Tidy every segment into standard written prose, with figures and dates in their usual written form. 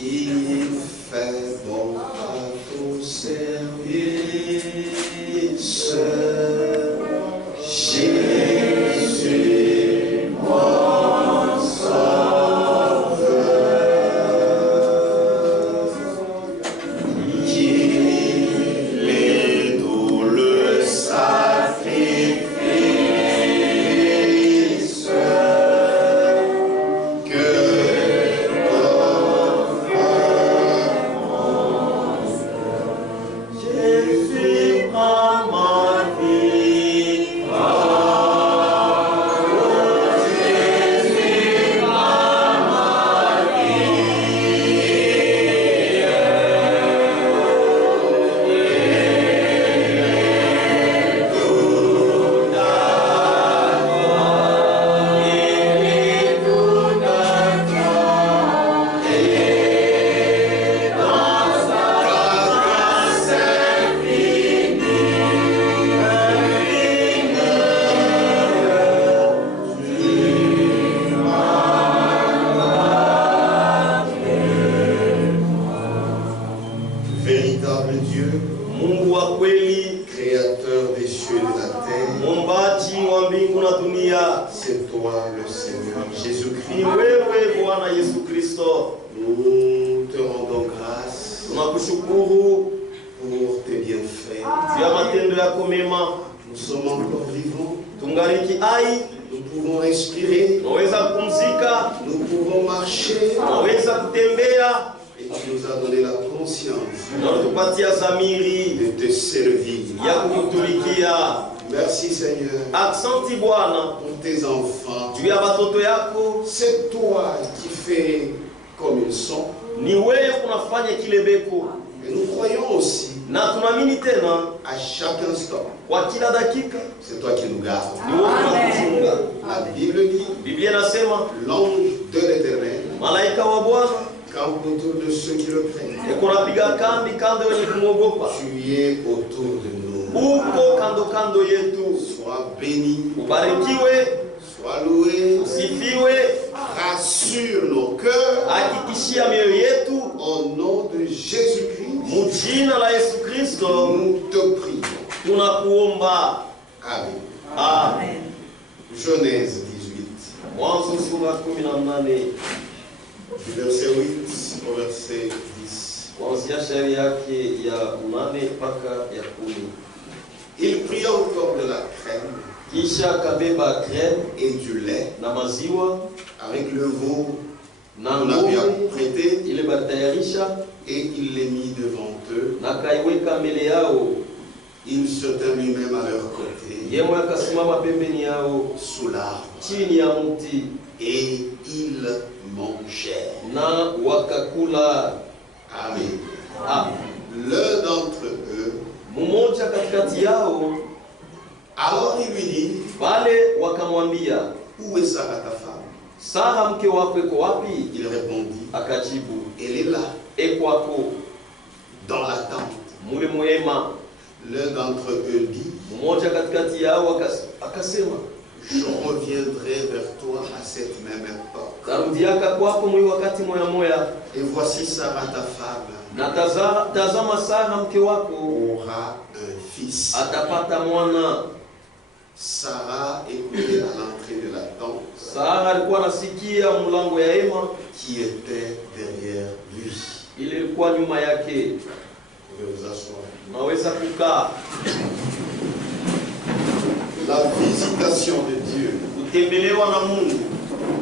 qui fait bon à ton service. Jésus, mon sauveur, qu'il est tout le sacrifice que Jésus a ma vie. Véritable Dieu, Mungu wa kweli, créateur des cieux et de la terre, muumbaji wa mbingu na dunia, c'est toi le Seigneur ni Jésus-Christ. wewe Bwana Yesu Kristo. Nous te rendons grâce Tunakushukuru pour tes bienfaits. juu ya matendo yako mema. Nous sommes encore vivants, Tungaliki hai, nous pouvons respirer, tunaweza kupumzika, nous pouvons marcher tunaweza kutembea, et tu nous as donné la conscience na kutupatia zamiri de te servir. ya kukutumikia. Merci Seigneur Aksanti Bwana pour tes enfants. juu ya watoto yako. C'est toi qui fais comme ils sont. Ni wewe unafanya kile beko, Et nous croyons aussi na tunaamini tena à chaque instant. kwa kila dakika C'est toi qui nous gardes. ni wewe unatuchunga. La Bible dit, Biblia inasema l'ange de l'Éternel malaika wa Bwana campe autour de ceux qui le craignent. yuko napiga kambi kando wenye kumwogopa. Tu es autour de nous. Uko kando kando yetu. Sois béni, Ubarikiwe, sois loué, usifiwe, rassure nos cœurs hakikishia mioyo yetu au nom de Jésus-Christ. mujina la Yesu Kristo Nous te prions. tunakuomba. Amen. Amen. Genèse 18, Mwanzo sura 18 du verset 8 au verset 10. kuanzia shairi yake ya 8 mpaka ya 10. Il prit encore de la crème Kisha kabeba crème et du lait na maziwa avec le veau na qu'on avait ngombe apprêté ile batayarisha et il les mit devant eux. na kaiweka mbele yao. Il se tint lui-même à leur côté Yeye akasimama pembeni yao sous l'arbre chini ya mti et ils mangèrent. na wakakula. Amen. L'un d'entre eux, Mmoja katikati yao alors il lui dit, wale wakamwambia, où est Sarah ta femme? Sara mke wako iko wapi? Il répondit, Akajibu, elle est là, ekwako dans la tente. mule mwema. L'un d'entre eux dit, Mmoja katikati yao akasema, je reviendrai vers toi à cette même époque. tarudiaka kwako mwi wakati moya moya, Et voici Sarah ta femme na tazama Sara mke wako aura un fils. atapata mwana. Sarah écoutait à l'entrée de la tente Sara alikuwa anasikia mlango ya hema qui était derrière lui. ile ilikuwa nyuma yake. Vous pouvez vous asseoir. Naweza kukaa. La visitation de Dieu. Kutembelewa na Mungu.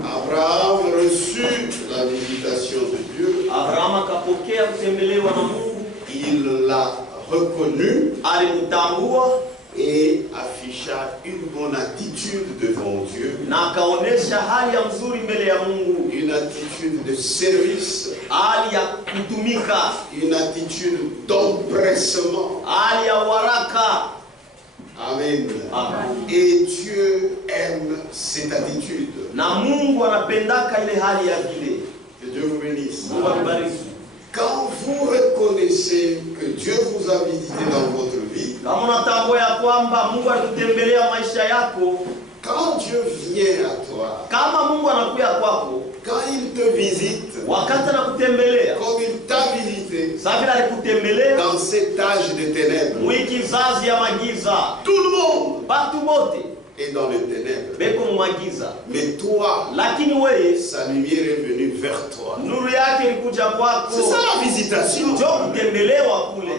Abraham reçut la visitation de Dieu. Abraham akapokea kutembelewa na Mungu. Il l'a reconnu Alimtambua et afficha une bonne attitude devant Dieu. na akaonesha hali ya mzuri mbele ya Mungu, Une attitude de service. hali ya kutumika, Une attitude d'empressement. hali ya waraka. Amen. Amen. Et Dieu aime cette attitude. Na Mungu anapendaka ile hali ya vile. Que Dieu vous bénisse. Mungu akubariki. Quand vous reconnaissez que Dieu vous a visité dans votre vie, Kama unatambua ya kwamba Mungu alikutembelea maisha yako, quand Dieu vient à toi, kama Mungu anakuja kwako, quand il te visite, wakati anakutembelea, comme il t'a visité sasa vile alikutembelea dans cet âge de ténèbres, mwikizazi ya magiza, tout le monde batu bote est dans les ténèbres. beko mu magiza, Mais toi, lakini wewe sa lumière est venue vers toi. nuru yake ilikuja kwako. C'est ça la visitation. Ndio kutembelewa kule.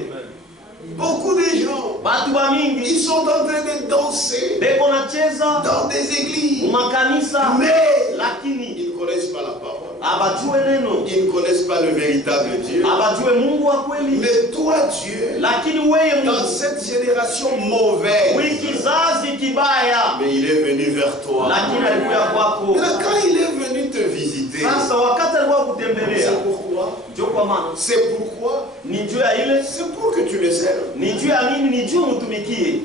Beaucoup de gens, Batu ba mingi ils sont en train de danser beko nacheza dans des églises, mu makanisa, mais lakini ils ne connaissent pas la parole. abajue neno, Ils ne connaissent pas le véritable Dieu. abajue Mungu wa kweli. Mais toi, Dieu, Lakini wewe dans Mungu cette génération mauvaise, wikizazi kibaya, mais il est venu vers toi. lakini alikuja kwako. Et là, quand il est venu te visiter, Sasa wakati alikuwa kutembelea, c'est pourquoi? ndio kwa maana C'est pourquoi? ni juu ya ile, C'est pour que tu le serves. ni juu ya nini? Ni juu mtumikie.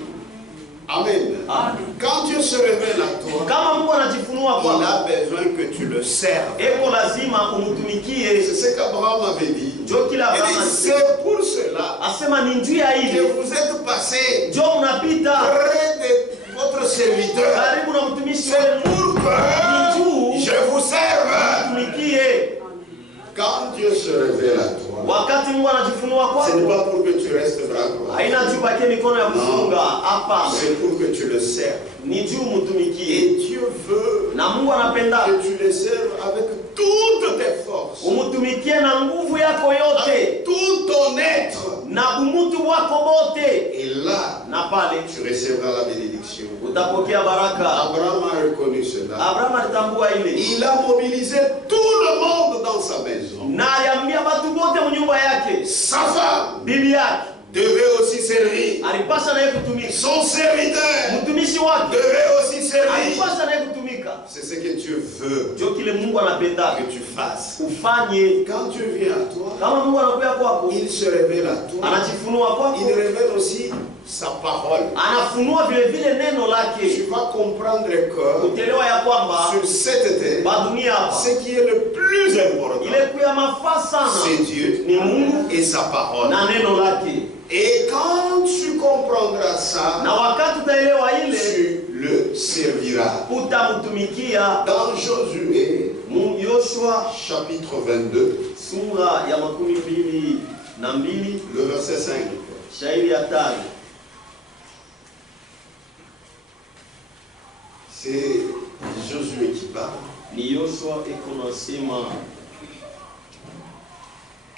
Amen. Amen. Quand Dieu se révèle à toi, Kama Mungu anajifunua il kwako, a besoin que tu le serves. eko lazima umtumikie. C'est ce qu'Abraham avait dit. Ndio kila Il Abrahamu dit, c'est pour cela asema ni njuu ya que ile, vous êtes passé ndio unapita près de votre serviteur. karibu na mtumishi C'est wenu, pour que ni juu je vous serve. mtumikie. Quand Dieu se révèle à toi, Wakati Mungu anajifunua ce n'est kwako, pas pour que tu restes bras croisés. haina juu bakie mikono ya kufunga, hapana, C'est pour que tu le serves. ni juu mtumikie. Et Dieu veut Na Mungu anapenda que tu le serves avec toutes tes forces, umtumikie na nguvu yako yote avec tout ton être. na umutu wako bote, Et là, na pale tu recevras la bénédiction. utapokea baraka. Abraham a reconnu cela. Abrahamu alitambua ile, Il a mobilisé tout le monde dans sa maison. na aliambia watu wote mnyumba yake, Sa femme bibi yake devait aussi servir. alipasha naye kutumika, Son serviteur mtumishi wake devait aussi servir. alipasha naye kutumika. C'est ce que Dieu veut Ndio kile Mungu anapenda que tu fasses. ufanye. Quand Dieu vient à toi, Kama Mungu anakuja kwako, il se révèle à toi. anajifunua kwako, Il révèle aussi sa parole. anafunua vile vile neno Tu lake, vas comprendre que utelewa ya kwamba sur cette terre, badunia hapa ce qui est le plus important, ile kuya mafaa sana c'est Dieu ni Mungu et sa parole. na neno lake. Et quand tu comprendras ça, Na wakati utaelewa ile, tu le serviras. utamtumikia. Dans Josué, Yoshua chapitre 22, sura ya 22, le verset 5. shairi ya 5. C'est Josué qui parle. Ni Yoshua iko nasema,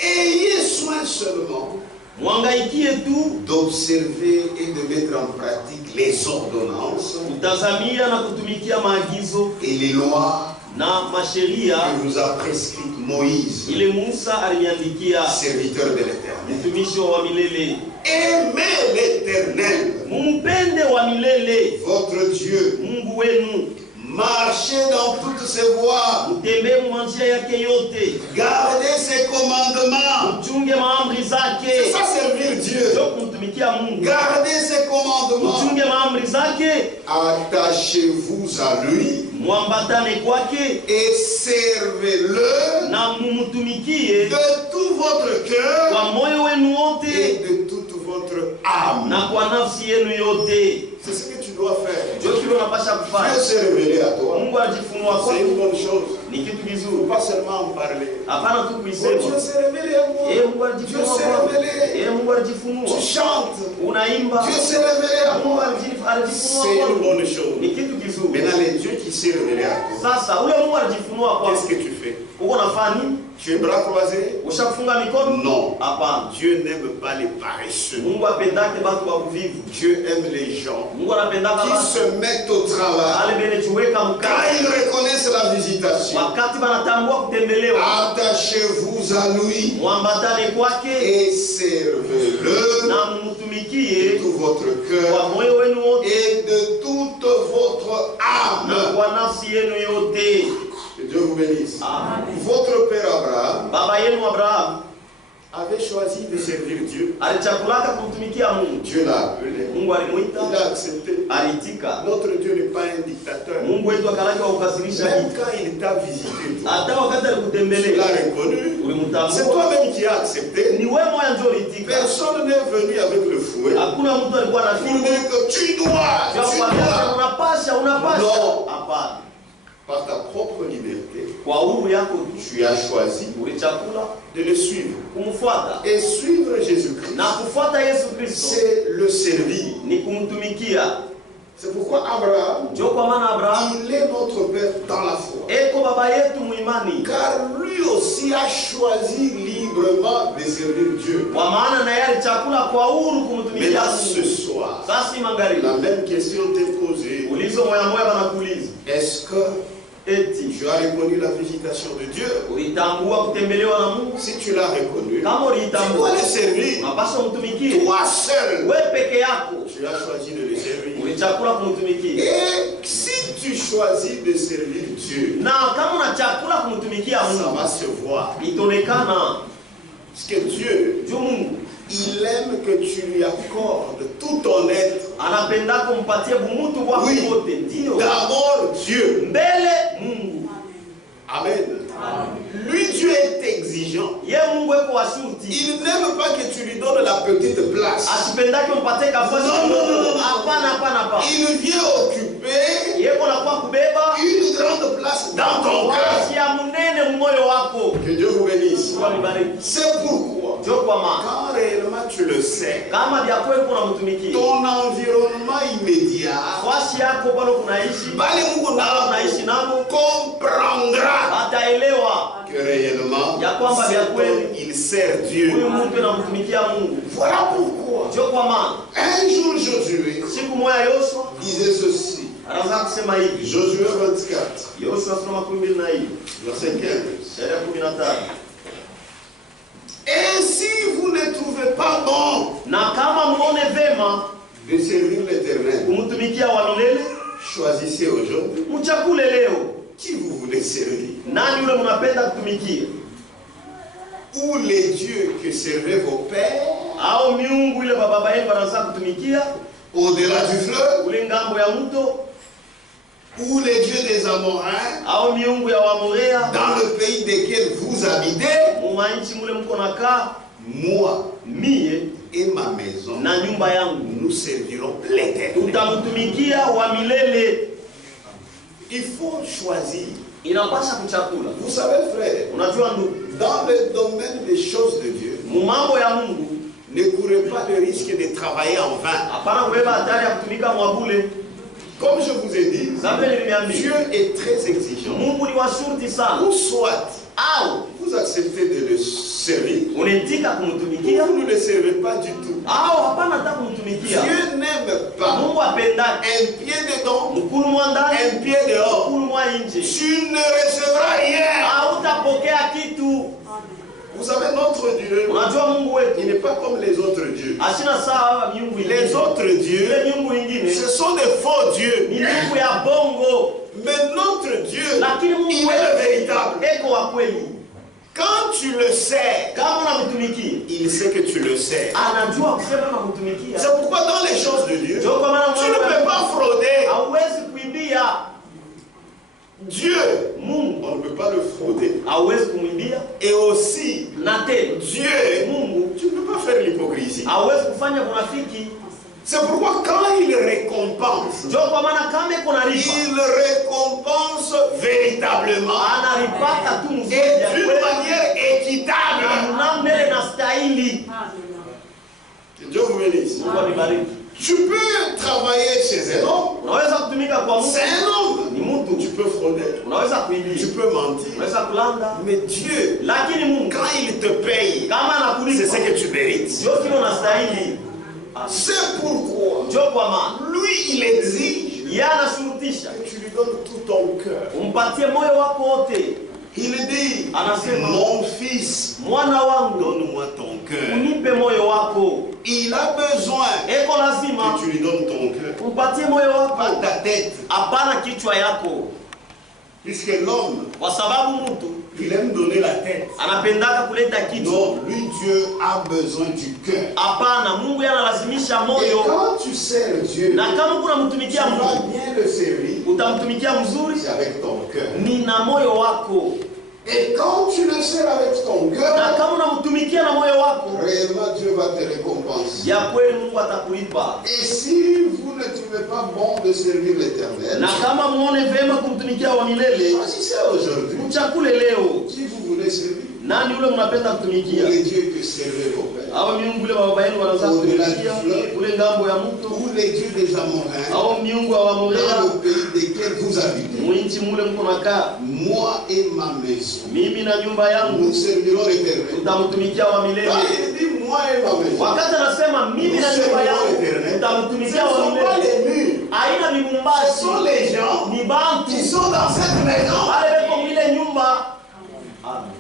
Ayez soin seulement mwangaikie tu d'observer et de mettre en pratique les ordonnances kutazamia na kutumikia maagizo et les lois na masheria que vous a prescrites Moïse, ile Musa aliniandikia, serviteur de l'Éternel. mtumishi wa milele. Aimez l'Éternel, Mumpende wa milele votre Dieu. Mungu wenu, Marchez dans toutes ses voies. mtembee mu njia yake yote, Gardez ses commandements. mchunge maamri C'est zake. ça servir Dieu. Ndio kumtumikia Mungu, Gardez ses commandements. mchunge maamri zake, Attachez-vous à lui mwambatane kwake et servez-le na mumutumikie de tout votre cœur kwa moyo wenu et wote de toute votre âme. na kwa nafsi yenu yote. C'est ce que tu dois faire. Ndio kile unapasha Dieu kufanya. s'est révélé à toi. Mungu alijifunua C'est kwako, une bonne chose. ni kitu Il ne kizuri, faut pas seulement en parler. hapana tu Oh, kuisema. Dieu s'est révélé à moi. Mungu Dieu alijifunua s'est kwako, révélé. Mungu alijifunua, Tu chantes. unaimba, Dieu s'est révélé à Mungu moi. alijifunua C'est une kwako, bonne chose. ni kitu kizuri. Maintenant, les dieux qui s'est révélé à toi, Sasa ule Mungu alijifunua qu'est-ce kwako, que tu fais? uko nafanya nini? Tu es bras croisés? Ushafunga mikono? Non. Hapana. Dieu n'aime pas les paresseux. Mungu apendake batu babuvivu. Dieu aime les gens Mungu anapendaka qui batu se mettent au travail wale benejiweka quand mkazi, ils reconnaissent la visitation. wakati banatambua kutembelewa, Attachez-vous à lui mwambatane kwake et servez-le na de mumutumikie tout votre kwa cœur moyo wenu wote et de toute votre na âme. kwa nafsi yenu yote. Que Dieu vous bénisse. Amen. Votre père Abraham Baba yenu Abrahamu avait choisi de servir Dieu. alichakulaka kumtumikia Mungu. Dieu l'a appelé. Mungu alimuita, Il a accepté. alitika. Notre Dieu n'est pas un dictateur. Mungu wetu akalaki wa kukasirisha Même kitu. quand il t'a visité, toi, Hata wakati tu l'as alikutembelea reconnu. C'est ulimtambua, toi-même qui as accepté. ni wewe moya ndio ulitika. Personne n'est venu avec le fouet Hakuna mtu alikuwa na pour fimbo dire que tu dois. ya kuambia Non. unapasha. Hapana. par ta propre liberté, kwa uhuru yako tu as choisi ulichagua de le suivre. kumfuata, Et suivre Jésus-Christ, na kufuata Yesu Kristo c'est le servir. ni kumtumikia. C'est pourquoi Abraham, Ndio kwa maana Abrahamu il est notre Père dans la foi. eko baba yetu muimani, Car lui aussi a choisi librement de servir Dieu. kwa maana na yeye alichagua kwa uhuru Mais kumtumikia là, ce Mungu. soir, Sasa magharibi la même question t'est posée. ulizo moya moya wanakuuliza Est-ce que eti tu as reconnu la visitation de Dieu? ulitambua kutembelewa na Mungu? Si tu l'as reconnu, Kama tu ulitambua dois le servir. unapaswa mtumikie. Toi seul, Wewe peke yako tu as choisi de le servir. ulichagua kumtumikia. Et si tu choisis de servir Dieu, Na kama unachagua kumtumikia ça Mungu va se voir. itaonekana. Parce que Dieu, Juu Mungu il aime que tu lui accordes tout ton être. anapenda kumpatie bumutu wako Oui. wote. Ndio D'abord Dieu. mbele Mungu. Amen. Lui, Dieu est exigeant. Ye Mungu eko washurti, Il n'aime pas que tu lui donnes la petite place. asipendake umpatie kafasi. Non. Hapana, hapana. Il vient occuper Yeko nakuwa kubeba une grande place dans ton cœur. wasi ya munene mumoyo wako. Que Dieu vous bénisse. Kwa mibariki. C'est pourquoi, Ndio kwa maana quand réellement tu le sais, kama vya kweli kuna mtumikia ton environnement immédiat, wasi yako bado kunaishi bali Mungu bado unaishi nabo comprendra ataelewa que réellement, ya kwamba vya cet kweli homme, il sert huyu Dieu. mtu anamtumikia Mungu. Voilà pourquoi, Ndio kwa maana un jour Josué siku moja Yoshua disait ceci. anaanza kusema hivi, Josué 24, Yoshua sura 12 verset 15. sheria 15. Et si vous ne trouvez pas bon Na kama muone vema de servir l'Éternel, kumtumikia wa milele, choisissez aujourd'hui mchakule leo qui vous voulez servir. nani yule mnapenda kutumikia, Ou les dieux que servaient vos pères au miungu ile baba yenu wanaanza kutumikia au-delà du fleuve, ule ngambo ya mto, ou les dieux des Amoréens au miungu ya Wamorea dans le pays desquels vous habitez. mumanchi mule mko nakaa. Moi Mie et ma maison, na nyumba yangu nous servirons l'Éternel. tutamtumikia wa milele. Il faut choisir. Inapasha kuchakula. Vous savez, frère, Unajua ndugu, dans le domaine des choses de Dieu, mumambo ya Mungu ne courez pas le risque de travailler en vain. hapana kubeba hatari ya kutumika mwabule. Comme je vous ai dit, Sabe niliambia Dieu est très exigeant. Mungu ni washurti sana. Ou soit Au vous acceptez de le servir, unetika ou kumtumikia vous ne le servez pas du tout. au hapana hata kumtumikia. Dieu n'aime pas Mungu apenda un pied dedans, mkulu mwa ndani, un pied dehors. mkulu mwa nje. Tu ne recevras rien. Hautapokea kitu. Vous savez, notre Dieu, Unajua Mungu wetu il n'est pas comme les autres dieux. ashina sawa miungu Les ingine. autres dieux, Ile miungu ingine ce sont des faux dieux. ni miungu ya bongo, Mais notre Dieu, lakini il Mungu est le wetu véritable. eko wa kweli. Quand tu le sais, Kama unamtumikia il sait que tu le sais. anajua kusema unamtumikia. C'est pourquoi dans les choses de Dieu, Ndio kwa maana tu ne peux pas frauder. hauwezi kuibia Dieu, Mungu, on ne peut pas le frauder. hauwezi kumwibia Et aussi, na tena Dieu, Mungu tu ne peux pas faire l'hypocrisie. hauwezi kufanya unafiki. C'est pourquoi quand il récompense, Ndio kwa maana kama iko nalipa il récompense véritablement anaripaka tu et mzuri ya d'une kweli manière équitable. na mbele na stahili. Que Dieu vous bénisse. Mungu anibariki. Tu peux travailler chez un homme. Unaweza kutumika kwa C'est Mungu, un ni homme. mtu. Tu peux frauder. Unaweza Tu kuibia, peux mentir. unaweza kulanda, Mais Dieu, lakini Mungu quand il te paye, kama c'est ce anakulipa que tu mérites. ndio kile unastahili. C'est pourquoi Ndio kwa maana lui, il exige yeye anashurutisha que tu lui donnes tout ton cœur. umpatie moyo wako wote. Il dit, Anasema, mon fils, mwana wangu donne-moi ton cœur. unipe moyo wako. Il a besoin Eko lazima que tu lui donnes ton cœur. umpatie moyo Pas wako, ta tête. hapana kichwa yako, Puisque l'homme, kwa sababu mtu il aime donner la tête. anapendaka kuleta kichwa. Non, lui, Dieu a besoin du cœur. Hapana, Mungu yeye analazimisha Et moyo. quand tu sers Dieu, Na kama kuna tu mtumikia vas Mungu, bien le servir, utamtumikia mzuri c'est avec ton cœur. ni na moyo wako. Et quand tu le sers avec ton Na cœur, kama unamtumikia na moyo wako, réellement Dieu va te récompenser. ya kweli Mungu atakulipa. Et si vous ne trouvez pas bon de servir l'Éternel, Na kama muone vema kumtumikia wa milele, choisissez aujourd'hui mchakule leo. qui vous voulez servir. Nani ule mnapenda kutumikia? Les dieux que servez vos pères. Au miungu ule wa baba yenu wanaanza kutumikia kule ngambo ya mto, Ou les dieux des Amoréens, au miungu wa Wamorea, dans le pays desquels vous habitez. mwinchi mule mko nakaa. Moi et ma maison, Mimi na nyumba yangu nous servirons l'Éternel. tutamtumikia wa milele. Quand il dit moi et ma maison, Wakati anasema mimi na nyumba yangu ce ne tutamtumikia wa sont pas milele, les murs, haina ce mibumbashi, sont les gens ni bantu qui sont dans cette maison. wale weko mwile nyumba. Amen.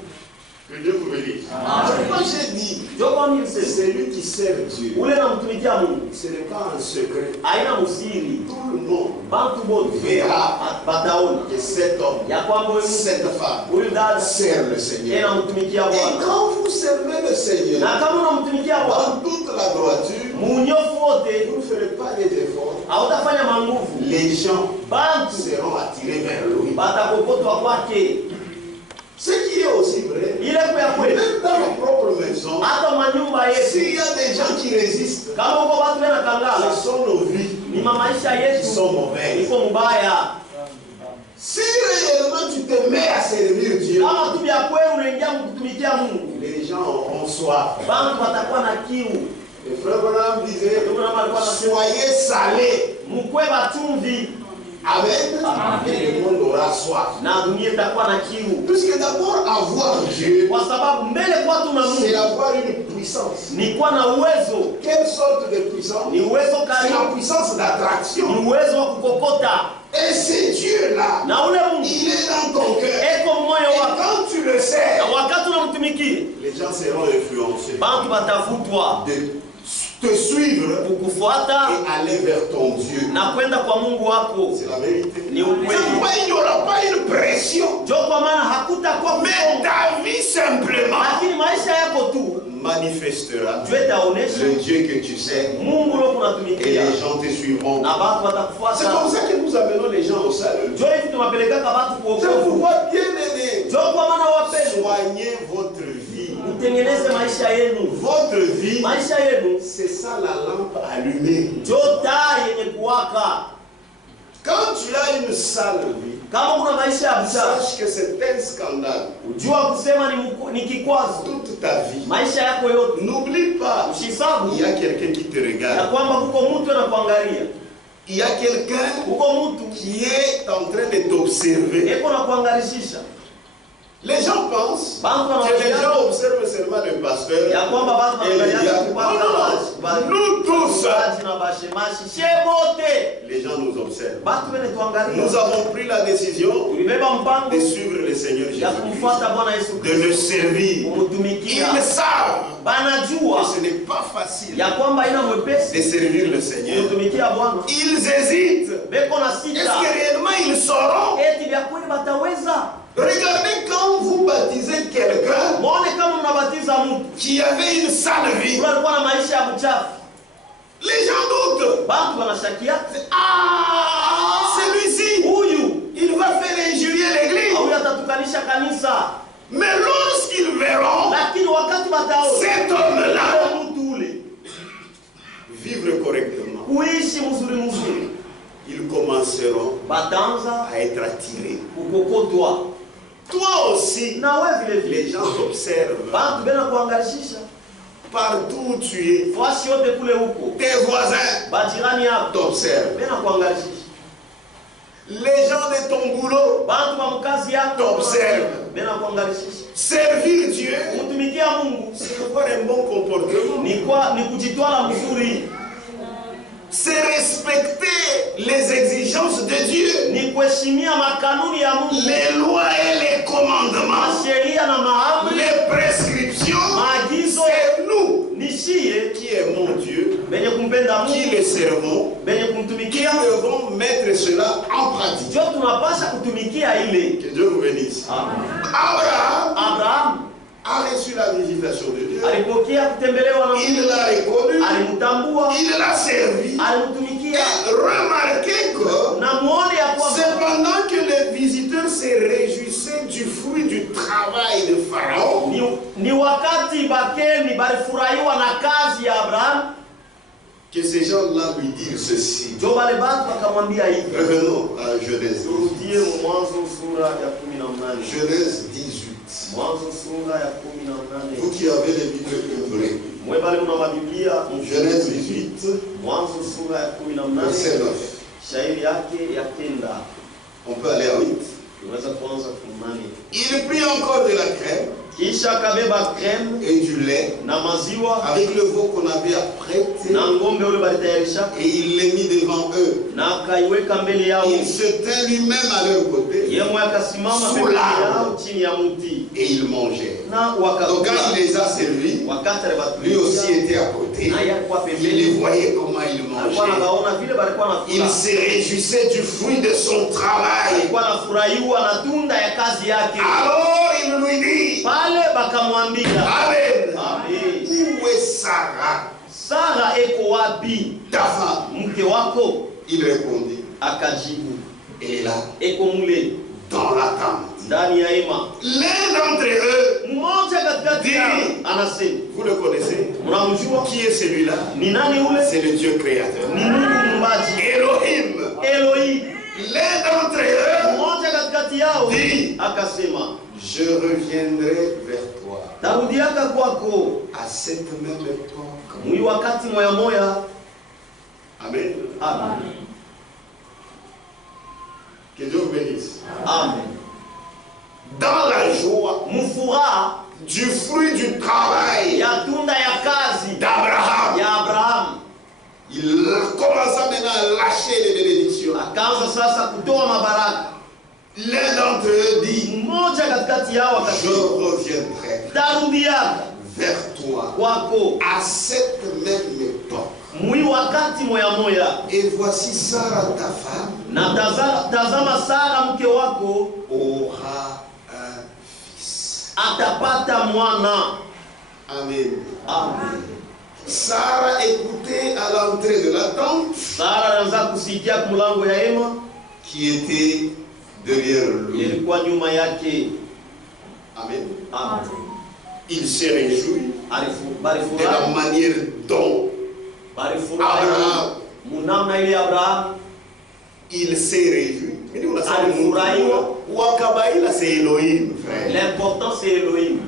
Que Dieu vous bénisse. Pourquoi j'ai dit, Ndio kwa nini sasa celui qui sert Dieu, ule namtumikia Mungu ce n'est pas un secret. haina musiri, Tout le monde bantu bote verra bataona que cet homme, ya kwamba huyu cette femme, huyu dada sert le yeye Seigneur. anamtumikia Et Bwana. quand vous servez le Seigneur, Na kama unamtumikia Bwana dans toute la droiture, munyofu wote, vous ne ferez pas des efforts. hautafanya manguvu, Les gens bantu seront attirés vers lui. batakokotwa kwake. Ce qui est aussi vrai, Ile kwa kweli même dans nos propres maisons, hata manyumba yetu, s'il y a des gens qui résistent, kama uko watu wena kangala, ce sont nos vies ni maisha qui yetu sont mauvaises. iko mbaya. Si réellement tu te mets à servir Dieu, Kama tu vya kweli unaingia kutumikia Mungu, les gens auront soif. bantu watakuwa na kiu. Le frère Branham disait, Ndio maana alikuwa anasema soyez salés mkwe batumvi avec, et le monde aura soif. na dunia itakuwa na kiu, Puisque d'abord avoir Dieu, kwa sababu mbele kwa tuna c'est Mungu avoir une puissance. ni kuwa na uwezo. Quelle sorte de puissance? Ni uwezo C'est la kali, puissance d'attraction. ni uwezo wa kukokota. Et ce Dieu-là, Na ule Mungu il est dans ton cœur. eko moyo Et wako, quand tu le sais, na wakati unamtumikia les gens seront influencés bantu batavutwa de te suivre kukufuata et aller vers ton Dieu. na kwenda kwa Mungu wako. C'est la vérité. Ni ukweli. C'est pourquoi il n'y aura pas une pression. Ndio kwa maana hakutakuwa Mais kusonga, ta vie simplement lakini maisha yako tu manifestera Dieu itaonesha le Dieu que tu sais. Mungu leo Et kunatumikia les gens te suivront. na watu C'est watakufuata. comme ça que nous amenons les gens au salut. Ndio hivi tunapeleka watu C'est kuokovu. pourquoi, bien aimé, Ndio kwa maana wapendwa, soignez votre vie. mtengeneze maisha yenu. Votre vie, Maisha yenu c'est ça la lampe allumée. ndio taa yenye kuwaka. Quand tu as une sale vie, Kama kuna maisha ya mchana, sache que c'est un scandale. ujua kusema ni kikwazo Toute ta vie. maisha yako yote. N'oublie pas, Usisabu il y a quelqu'un qui te ya regarde. kwamba kuko mtu anakuangalia, Il y a quelqu'un kuko mtu qui est en train de t'observer. eko nakuangalishisha. Les gens pensent Bantu que les wanawaambia gens observent seulement le pasteur. ya kwamba watu Et les wanaangalia diacres. kupanga Nous tous, na bashemashi shemote les gens nous observent. batu bene tuangalia. Nous avons pris la décision Tulibeba mpango de suivre le Seigneur ya Jésus-Christ, kumfuata Bwana Yesu de Kristo, le servir. kumtumikia. Ils savent Banajua que ce n'est pas facile ya kwamba ina de mwepesi servir le Seigneur. kumtumikia Bwana. Ils hésitent. Beko na Est-ce sita que réellement ils sauront? eti vya kweli bataweza. Regardez quand vous baptisez quelqu'un Muone kama mnabatiza mtu qui avait une sale vie. yule alikuwa na maisha ya uchafu, Les gens doutent. bantu wanashakia Ah, celui-ci, huyu il va faire injurier l'église. huyu atatukanisha kanisa, Mais lorsqu'ils verront lakini wakati bataona cet homme-là yule mtu ule vivre correctement, kuishi mzuri mzuri, ils commenceront batanza à être attirés. kukokotwa. Toi aussi, Na wewe vile vile les gens t'observent. bantu bena kuangalishisha Partout où tu es, fasi yote kule huko, tes voisins bajirani yako t'observent. bena kuangalishisha, Les gens de ton boulot bantu ba mkazi yako t'observent. bena kuangalishisha. Servir Dieu, Kumtumikia Mungu c'est avoir un bon comportement. ni kujitwala mzuri, C'est respecter les exigences de Dieu, ni kuheshimia makanuni ya Mungu, les lois et les commandements, sheria na maamri, les prescriptions. maagizo. C'est nous Ni shie qui aimons Dieu, benye kumpenda qui Mungu, le servons, benye qui kumtumikia, devons mettre cela en pratique. ndio tunapasha kutumikia ile. Que Dieu vous bénisse. Abraham Abraham a reçu la visitation de Dieu. alipokea kutembelewa na Mungu, Il l'a reconnu, alimtambua, il l'a servi. alimtumikia. Et remarquez que Na muone ya kwamba cependant que les visiteurs se réjouissaient du fruit du travail de Pharaon, Ni wakati Bakeni balifurahiwa na kazi ya Abraham. Que ces gens-là lui disent ceci. Ndio wale watu wakamwambia hivi. Revenons à Genèse. Turudie Mwanzo sura ya 18. Genèse 18. Mwanzo sura ya 18. Vous qui avez les Bibles hébreux. Mwe bali mna mabiblia. Genèse 18. Mwanzo sura ya 18. Verset 9. Shairi yake ya 9. On peut aller à 8. Tunaweza kuanza kumani. Il prit encore de la crème. Kisha akabeba crème et du lait na maziwa avec le veau qu'on avait apprêté na ngombe ule balitayarisha et il les mit devant eux. na akaiweka mbele yao. Il se tint lui-même à leur côté Yeye akasimama pembeni yao chini ya mti et il mangeait. na Donc quand il les a servis, wakati lui aussi était à côté. Il les voyait comment il mangeait. Il se réjouissait du fruit de son travail. Alors il lui dit, bakamwambia, Amen. Amen. Où est Sarah, Sarah eko wapi ta femme? mke wako? Il répondit, Akajibu, elle est là, eko mule dans la tente. ndani ya hema. L'un d'entre eux, Mmoja katikati yao anasema, vous le connaissez? mnamjua Qui est celui-là? ni nani ule? C'est le Dieu créateur. Ni Mungu muumbaji, Elohim. Elohim. L'un d'entre eux Mmoja katikati yao dit, akasema, je reviendrai vers toi tarudiaka kwako à cette même époque. mwi wakati moya moya. Amen. Amen. Que Dieu vous bénisse. Amen. Dans la joie Mfuraha du fruit du travail ya tunda ya kazi d'Abraham, ya Abraham, il commença maintenant à lâcher les bénédictions. akaanza sasa kutoa mabaraka. L'un d'entre eux dit, Mmoja katikati yao je akasema, reviendrai tarudiaka vers toi kwako à cette même époque. mwi wakati moya moya. Et voici Sarah, ta femme, Na tazama Sara mke wako aura un fils. atapata mwana. Amen. Amen. Sarah écoutait à l'entrée de la tente Sara anaanza kusikia mlango ya hema qui était derrière lui. ilikuwa nyuma yake. Amen. Amen. Il se réjouit de la Balifurahi manière dont Abraham, munamna ile Abraham il s'est réjoui. alifurahiwa. Wakabaila, c'est Elohim, frère. L'important c'est Elohim.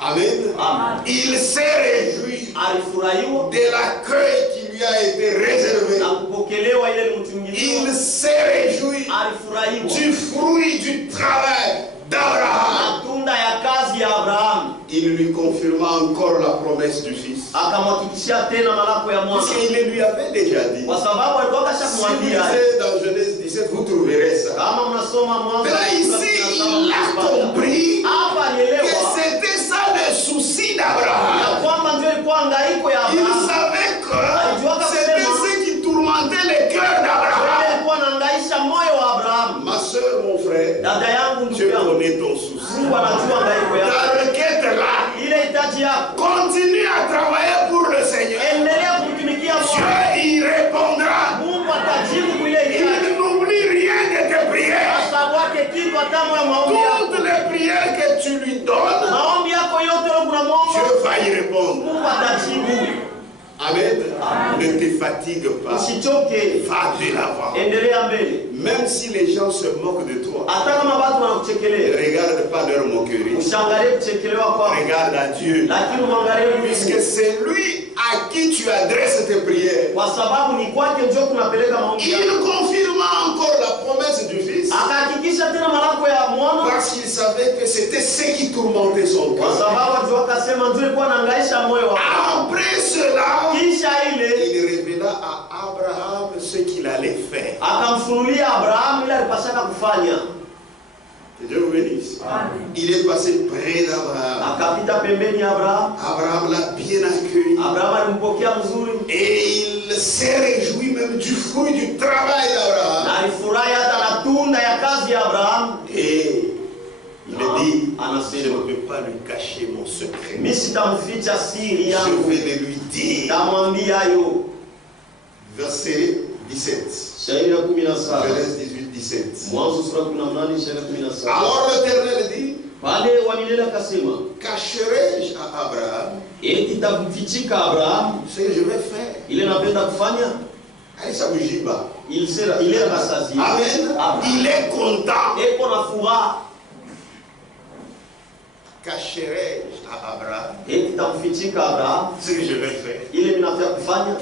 Amen. Amen. Il s'est réjoui Alifurahiwa de l'accueil qui lui a été réservé. na kupokelewa ile mtumiliwa. Il s'est réjoui Alifurahiwa du fruit du travail d'Abraham. matunda ya kazi ya Abraham. Il lui confirma encore la promesse du fils. Akamhakikishia tena malako ya mwana, Parce qu'il le lui avait déjà dit. kwa sababu alikuwa Si vous kashamwambia. lisez dans Genèse 17, vous trouverez ça. Kama mnasoma Mwanzo Mais là, ici, il a compris hapa que alielewa c'était ça le souci d'Abraham. ya kwamba ndio ilikuwa hangaiko ya Il Abraham. savait que c'était ce qui tourmentait le cœur d'Abraham. Alikuwa anahangaisha moyo wa Abraham. Ma soeur, mon frère, Dada yangu, ndugu Dieu yangu, connaît ton souci. Mungu anajua hangaiko yako. Ta requête là, Ile hitaji yako, continue à travailler pour le Seigneur. endelea kumtumikia Bwana. Dieu y répondra. Mungu atajibu kwa ile hitaji. Il n'oublie rien de tes prières. Sababu yake kitu hata moyo maombi yako. Toutes les prières que tu lui donnes, Maombi yako yote leo kuna Mungu. Dieu va y répondre. Mungu atajibu. Amen. Ne te fatigue pas. Usichoke. Va de l'avant. Endelea mbele. Même si les gens se moquent de toi, Hata kama watu ne wanakuchekelea, regarde pas leur moquerie. usiangalie kuchekelewa kwao. Regarde à Dieu. Lakini muangalie Puisque Mungu. c'est lui à qui tu adresses tes prières. Kwa sababu ni kwake ndio kunapeleka maombi yako. Il confirma encore la promesse du Fils. Akahakikisha tena malako ya mwana, Parce qu'il savait que c'était ce qui tourmentait son kwa cœur. sababu ajua akasema ndio ilikuwa anahangaisha moyo wake. Après cela, Kisha ile il révéla à Abraham ce qu'il allait faire. akamfunulia Abrahamu ile alipasaka kufanya. Que Dieu vous bénisse. Il est passé près d'Abraham. Akapita pembeni ya Abrahamu. Abraham l'a bien accueilli. Abrahamu alimpokea mzuri Et il s'est réjoui même du fruit du travail d'Abraham. na alifurahi hata na tunda ya kazi ya Abrahamu. Et il dit, je Anasema, ne peux pas lui cacher mon secret. mimi sitamficha siri Je yangu, vais le lui dire. tamwambia yo. Verset 17. Shairi ya 17. Genèse 18, 17. Mwanzo sura 18 shairi ya 17. Alors l'Éternel dit, Pale wa milele akasema, cacherai-je à Abraham eti takufichika Abraham ce que je vais faire? ile napenda kufanya? Alisabujiba. Il est rassasié. Amen. Il est content. Et qu'on a fura. Cacherai-je à Abraham Eti takufichika Abraham ce que je vais faire? ile minafia kufanya?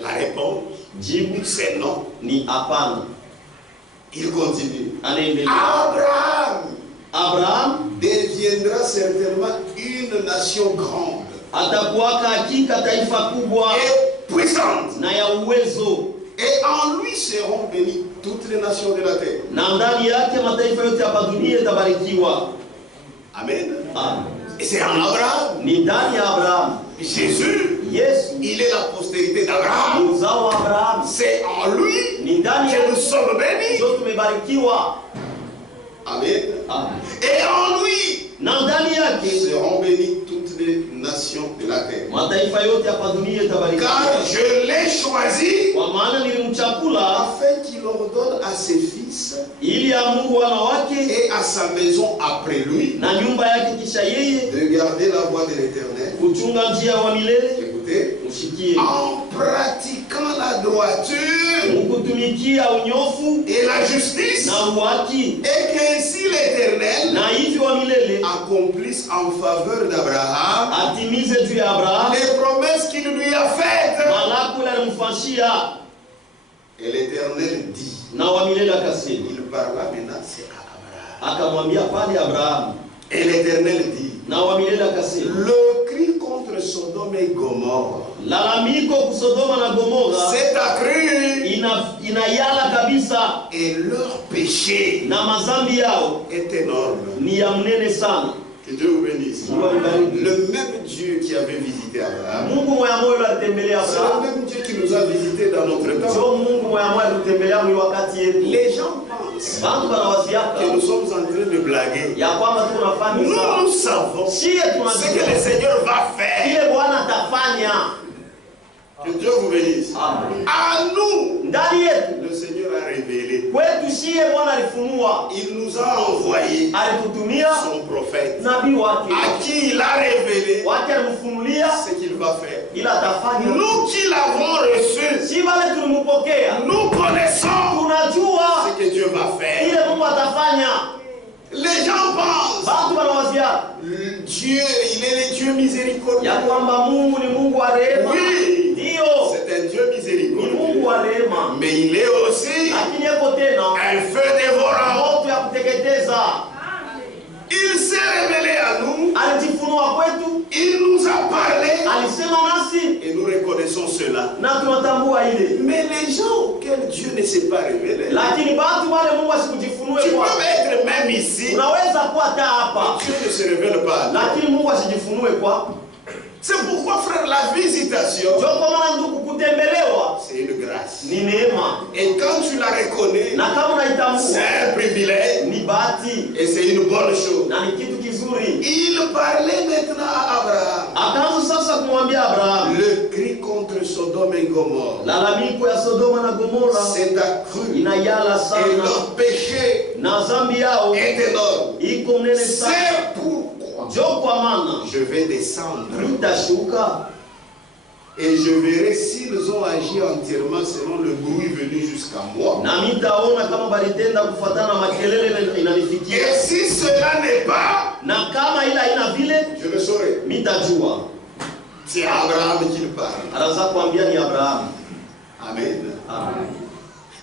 La réponse, Jibu c'est non. ni hapana. Il continue. Anaendelea. Abraham deviendra certainement une nation grande atakuwaka hakika taifa kubwa et puissante. Na ya uwezo. Et en lui seront bénies toutes les nations de la terre. Na ndani yake mataifa yote hapa dunia yatabarikiwa. Amen. Amen. Et c'est en Abraham. Ni ndani ya Abraham. Jésus, Yesu, il est la postérité d'Abraham. Uzao wa Abraham. C'est en lui que nous sommes bénis. Amen. Amen. Et en lui na ndani yake seront bénies toutes les nations de la terre. Mataifa yote hapa dunia yatabarikiwa. Car je l'ai choisi kwa maana nilimchagua afin qu'il ordonne à ses fils ili amuru wana wake et à sa maison après lui na nyumba yake kisha yeye de garder la voie de l'Éternel. kuchunga njia wa milele. Écoutez, mshikie en pratiquant la droiture mkutumikia unyofu et la justice, na uwaki, et qu'ainsi l'Éternel na hivyo wa milele accomplisse en faveur d'Abraham atimize juu ya Abraham les promesses qu'il lui a faites. malako alimfanyia. Et l'Éternel dit, Na wa milele akasema, il parla maintenant c'est à Abraham. akamwambia pale Abraham. Et l'Éternel dit, Na wa milele akasema, le cri contre Sodome et Gomorre lalamiko kusodoma na Gomora s'est accru inayala kabisa, et leur péché na mazambi yao est énorme. ni ya mnene sana. Que Dieu vous bénisse. Le même Dieu qui avait visité Abraham, Mungu moya moyo alitembelea c'est le Abraham. même Dieu qui nous a visités dans notre temps. Sio Mungu moya moyo alitembelea mwi wakati yetu. Les gens pensent Bantu banawaziaka que nous sommes en train de blaguer. ya kwamba tunafanya sawa. Nous savons Shie ce que tunajua le Seigneur va faire. kile Bwana atafanya. Que Dieu vous bénisse. Amen. À nous, Ndani yetu le Seigneur a révélé. kwetu shie Bwana alifunua, Il nous a envoyé alitutumia son prophète, nabii wake à qui il a révélé wake alimfunulia ce qu'il va faire. ila atafanya. Nous qui l'avons reçu, Si wale tulimpokea nous connaissons tunajua ce que Dieu va faire. ile Mungu atafanya. Les gens pensent, Bantu banawazia Dieu, il est le Dieu miséricordieux. ya kwamba Mungu ni Mungu wa rehema. Oui, Ndio, c'est un Dieu ni miséricordieux. Mungu wa rehema, Mais il est aussi lakini yeko tena un feu dévorant. moto ya kuteketeza. Il s'est révélé à nous, Alijifunua kwetu, il nous a parlé alisema nasi et nous reconnaissons cela. na tunatambua ile. Mais les gens auxquels Dieu ne s'est pas révélé, Lakini batu wale Mungu asikujifunue tu kwa, peux être même ici, unaweza kuwa hata hapa, Dieu ne se révèle pas. lakini Mungu asijifunue kwa. C'est pourquoi, frère, la visitation, Ndio kwa maana ndugu, kutembelewa c'est une grâce. ni neema, Et quand tu la reconnais, na kama unaitambua c'est un privilège ni bahati et c'est une bonne chose. na ni kitu kizuri. Il parlait maintenant à Abraham. Akaanza sasa kumwambia Abraham, Le cri contre Sodome et Gomorre lalamiko ya Sodoma na Gomora s'est accru inayala et sana leur péché na zambi yao est énorme. iko mnene sana. C'est pourquoi Jo kwa maana je vais descendre nitashuka et je verrai s'ils ont agi entièrement selon le bruit venu jusqu'à moi. na mitaona kama balitenda kufuatana na makelele inanifikia, Et si cela n'est pas, na kama ila haina vile je le saurai. mitajua. C'est à Abraham qu'il parle. Anaanza kuambia ni Abraham. Amen. Amen.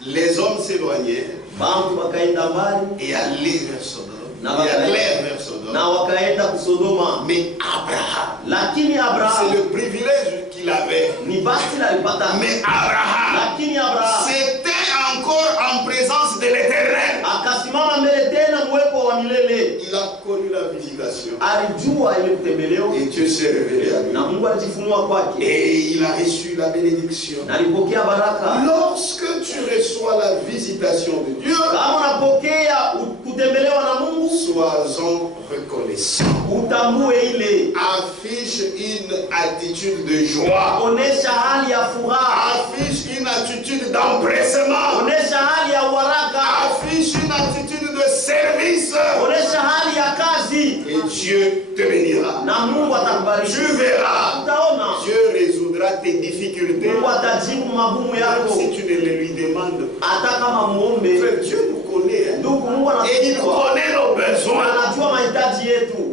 Les hommes s'éloignaient Bantu wakaenda mbali et allaient vers Sodome. na Et allaient vers Sodome. wakaenda kusodoma, Mais Abraham, lakini c'est Abraham le privilège qu'il avait. ni basi alipata, Mais Abraham, lakini Abraham c'était encore en présence de l'Éternel. akasimama mbele tena mwepo wa milele. Il a connu la visitation. Alijua ile kutembeleo Et Dieu s'est révélé à lui. na Mungu alijifunua kwake Et il a reçu la bénédiction. na alipokea baraka. Lorsque tu reçois la visitation de Dieu, Kama unapokea kutembelewa na Mungu, sois-en reconnaissant. utambue ile, Affiche une attitude de joie. onesha hali ya furaha, Affiche une attitude d'empressement. onesha hali ya uharaka, Affiche une attitude de service. Onesha hali ya kazi. Et Dieu te bénira. Na Mungu atakubariki. Tu verras. Utaona. Dieu résoudra tes difficultés. Mungu atajibu magumu yako. Si tu ne le lui demandes pas. Hata kama muombe. Frère, Dieu nous connaît. Ndugu, Mungu anatujua. Et il connaît nos besoins. Anajua mahitaji yetu.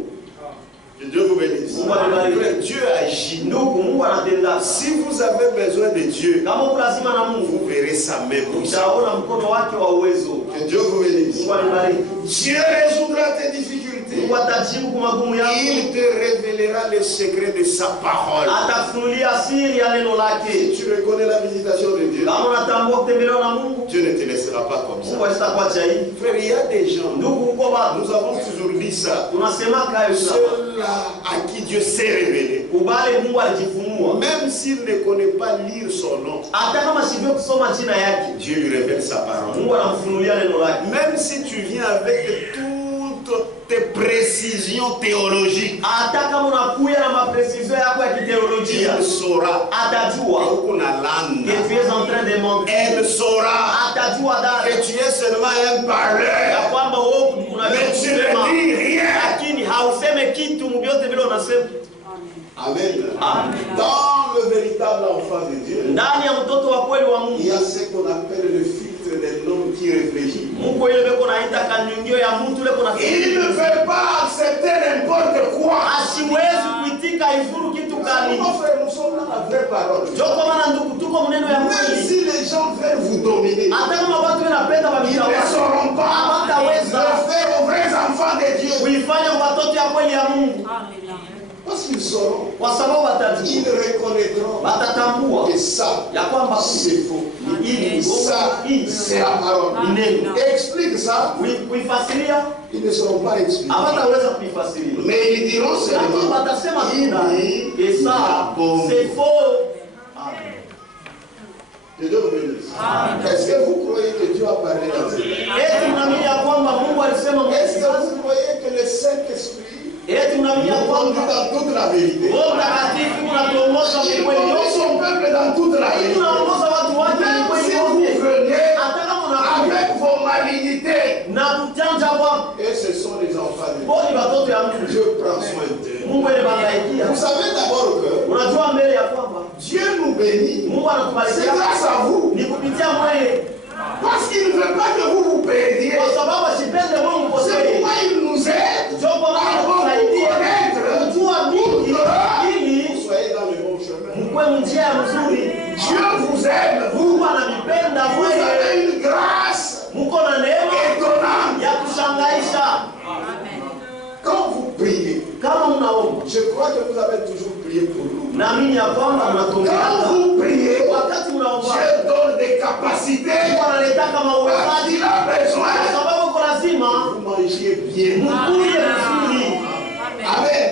Que Dieu vous bénisse. Frère, Dieu agit. Ndugu, Mungu anatenda. Si vous avez besoin de Dieu, Kama uko lazima na Mungu, vous verrez sa main pour ça. utaona mkono wake wa uwezo. Que Dieu vous bénisse. Mungu anibariki. Dieu résoudra tes difficultés. Mungu atajibu kwa magumu yako. Il te révélera les secrets de sa parole. Atakufunulia siri ya neno lake. Si tu reconnais la visitation de Dieu, Kama unatambua kutembelewa na Mungu, Dieu ne te laissera pas comme ça. Mungu asitakuacha hivi. Frère, il y a des gens, Ndugu, uko wapi? nous avons toujours dit ça. Tunasema kayo sana. Ceux-là à qui Dieu s'est révélé, Kubali Mungu alijifunua. même s'il ne connaît pas lire son nom, Hata kama sivyo kusoma jina yake, Dieu lui révèle sa parole. Mungu anamfunulia neno lake. Même si tu viens avec toutes tes précisions théologiques, Hata kama unakuja na maprecision yako ya kiteolojia, il saura. atajua que tu es en train de mentir. Elle saura Atajua dada que tu es seulement un parleur. ya kwamba wewe Mais tu ne dis rien. lakini hauseme kitu mbiote vile unasema. Amen. Amen. Dans le véritable enfant de Dieu, Ndani ya mtoto wa kweli wa il y Mungu, a ce qu'on appelle le filtre de l'homme qui réfléchit. Mungu ile beko naita kanyungio ya mtu ile kuna Il ne veut pas accepter n'importe quoi. asiwezi kuitika ifuru kitu gani. Mon frère, nous sommes dans la vraie parole. Ndio kwa maana ndugu, tuko mneno ya Même kweli. si les gens veulent vous dominer, Hata kama watu wanapenda ils babila ne wao, sauront pas hawataweza le faire aux vrais enfants de Dieu. kuifanya kwa watoto ya kweli ya Mungu, Parce qu'ils sauront, kwa sababu ils watajua, reconnaîtront watatambua que ça, ya kwamba c'est faux. hii Ça, c'est la parole. ni neno. Explique ça, Kuifasiria ils ne sauront pas expliquer. hawataweza kuifasiria, Mais ils diront lakini seulement, watasema il tena dit, que il ça a bon. c'est faux. Amen. Que Dieu vous bénisse. Est-ce que vous croyez que Dieu a parlé dans cette lettre? Eti mnaamini ya kwamba Mungu alisema Est-ce que mwanzo? vous croyez que le Saint-Esprit Eti mnaamini ya nous conduit kwamba dans toute la vérité? Roho Mtakatifu unatuongoza Il kwa kweli conduit yote? son peuple dans toute la vérité. Tunaongoza watu wake kwa Même kweli si vous yote. venez Hata kama unakuja avec vos malignités, na kujanja wako, et ce sont les enfants de Dieu. boni watoto ya Mungu. Dieu prend soin d'eux. Mungu anabangaikia. Vous savez d'abord que Unajua mbele ya kwamba Dieu nous bénit. Mungu C'est anatubariki grâce à vous. ni kupitia mwewe, Parce qu'il ne veut pas que vous vous perdiez. kwa sababu asipende Mungu C'est posee. pourquoi il nous aide. Ndio kwa maana anatusaidia kujua mingi ili Vous soyez dans le bon chemin. mkwe njia nzuri. Dieu vous aime. Mungu ananipenda Vous mwewe, avez une grâce mko na neema étonnante. ya kushangaisha. Quand vous priez, Kama mnaomba, je crois que vous avez toujours prié pour nous. naamini ya kwamba Quand mnatokeana vous priez, wakati mnaomba. Dieu donne des capacités Mungu analetaka parce mauwezaji qu'il a kwa besoin. sababu uko lazima Vous mangez bien. mkuye vizuri. Amen.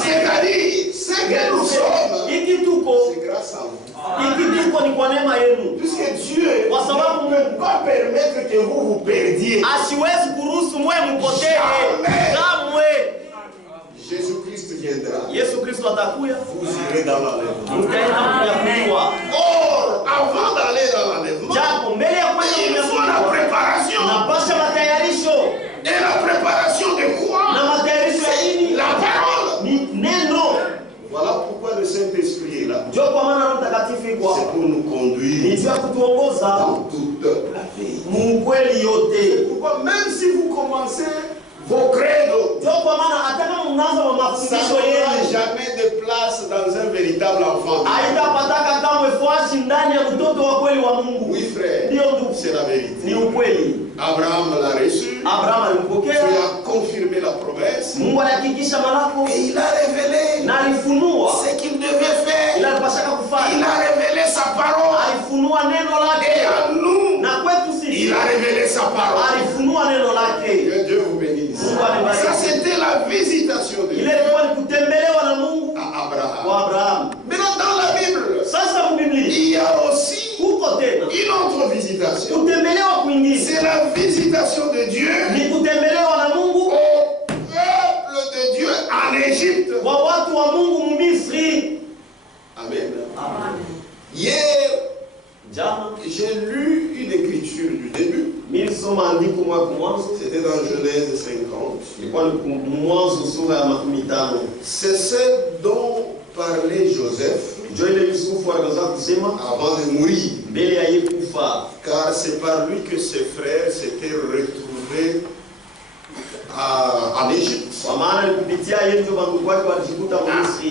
C'est-à-dire, ce que nous sommes, Hiki tuko, c'est grâce à vous. hiki tuko ni kwa neema yenu. Puisque Dieu Kwa sababu ne peut pas permettre que vous vous perdiez. Asiwezi kuruhusu mwe mpotee kamwe. Jésus-Christ viendra. Yesu Kristo atakuya, Vous irez dans l'enlèvement. mtaenda kunyakuliwa. Or, avant d'aller dans l'enlèvement, Japo mbele ya kwenda il faut la kunyakuliwa préparation. napasha matayarisho. Et la préparation de quoi? Na matayarisho ya nini? La parole. Ni neno. Voilà pourquoi le Saint-Esprit est là. Ndio kwa maana Roho Mtakatifu iko C'est hapa. pour nous Ni conduire juu ya kutuongoza dans toute la vie. mukweli yote. Pourquoi même si vous commencez vos credos, Ndio kwa maana hata kama mnaanza wa ça mafundisho n'aura yenu jamais de place dans un véritable enfant. haitapataka kamwe fwashi ndani ya mtoto wa kweli wa Mungu. Oui, frère, Ndio ndugu, c'est la vérité. ni ukweli. Abraham l'a reçu. Abraham Dieu alimpokea, a confirmé la promesse. Mungu alihakikisha malako Et il a révélé na alifunua ce qu'il devait faire. ila alipashaka Il kufanya. a révélé sa parole. Alifunua neno Et lake, à nous, na kwetu sisi il a révélé sa parole. alifunua neno lake. Que Dieu vous bénisse. Ça, c'était la visitation de Ile Dieu ilikuwa ni kutembelewa na Mungu à Abraham. kwa Abraham. Maintenant, dans la Bible, Sasa mbiblia il y a aussi huko tena une autre visitation. kutembelewa kwingine C'est la visitation de Dieu ni kutembelewa na Mungu au peuple de Dieu en Égypte. kwa watu wa Mungu Misri. Amen. Amen. Hier, Jana j'ai lu une écriture du début. C'était dans Genèse 50. C'est ce dont parlait Joseph avant de mourir. Car c'est par lui que ses frères s'étaient retrouvés en Égypte.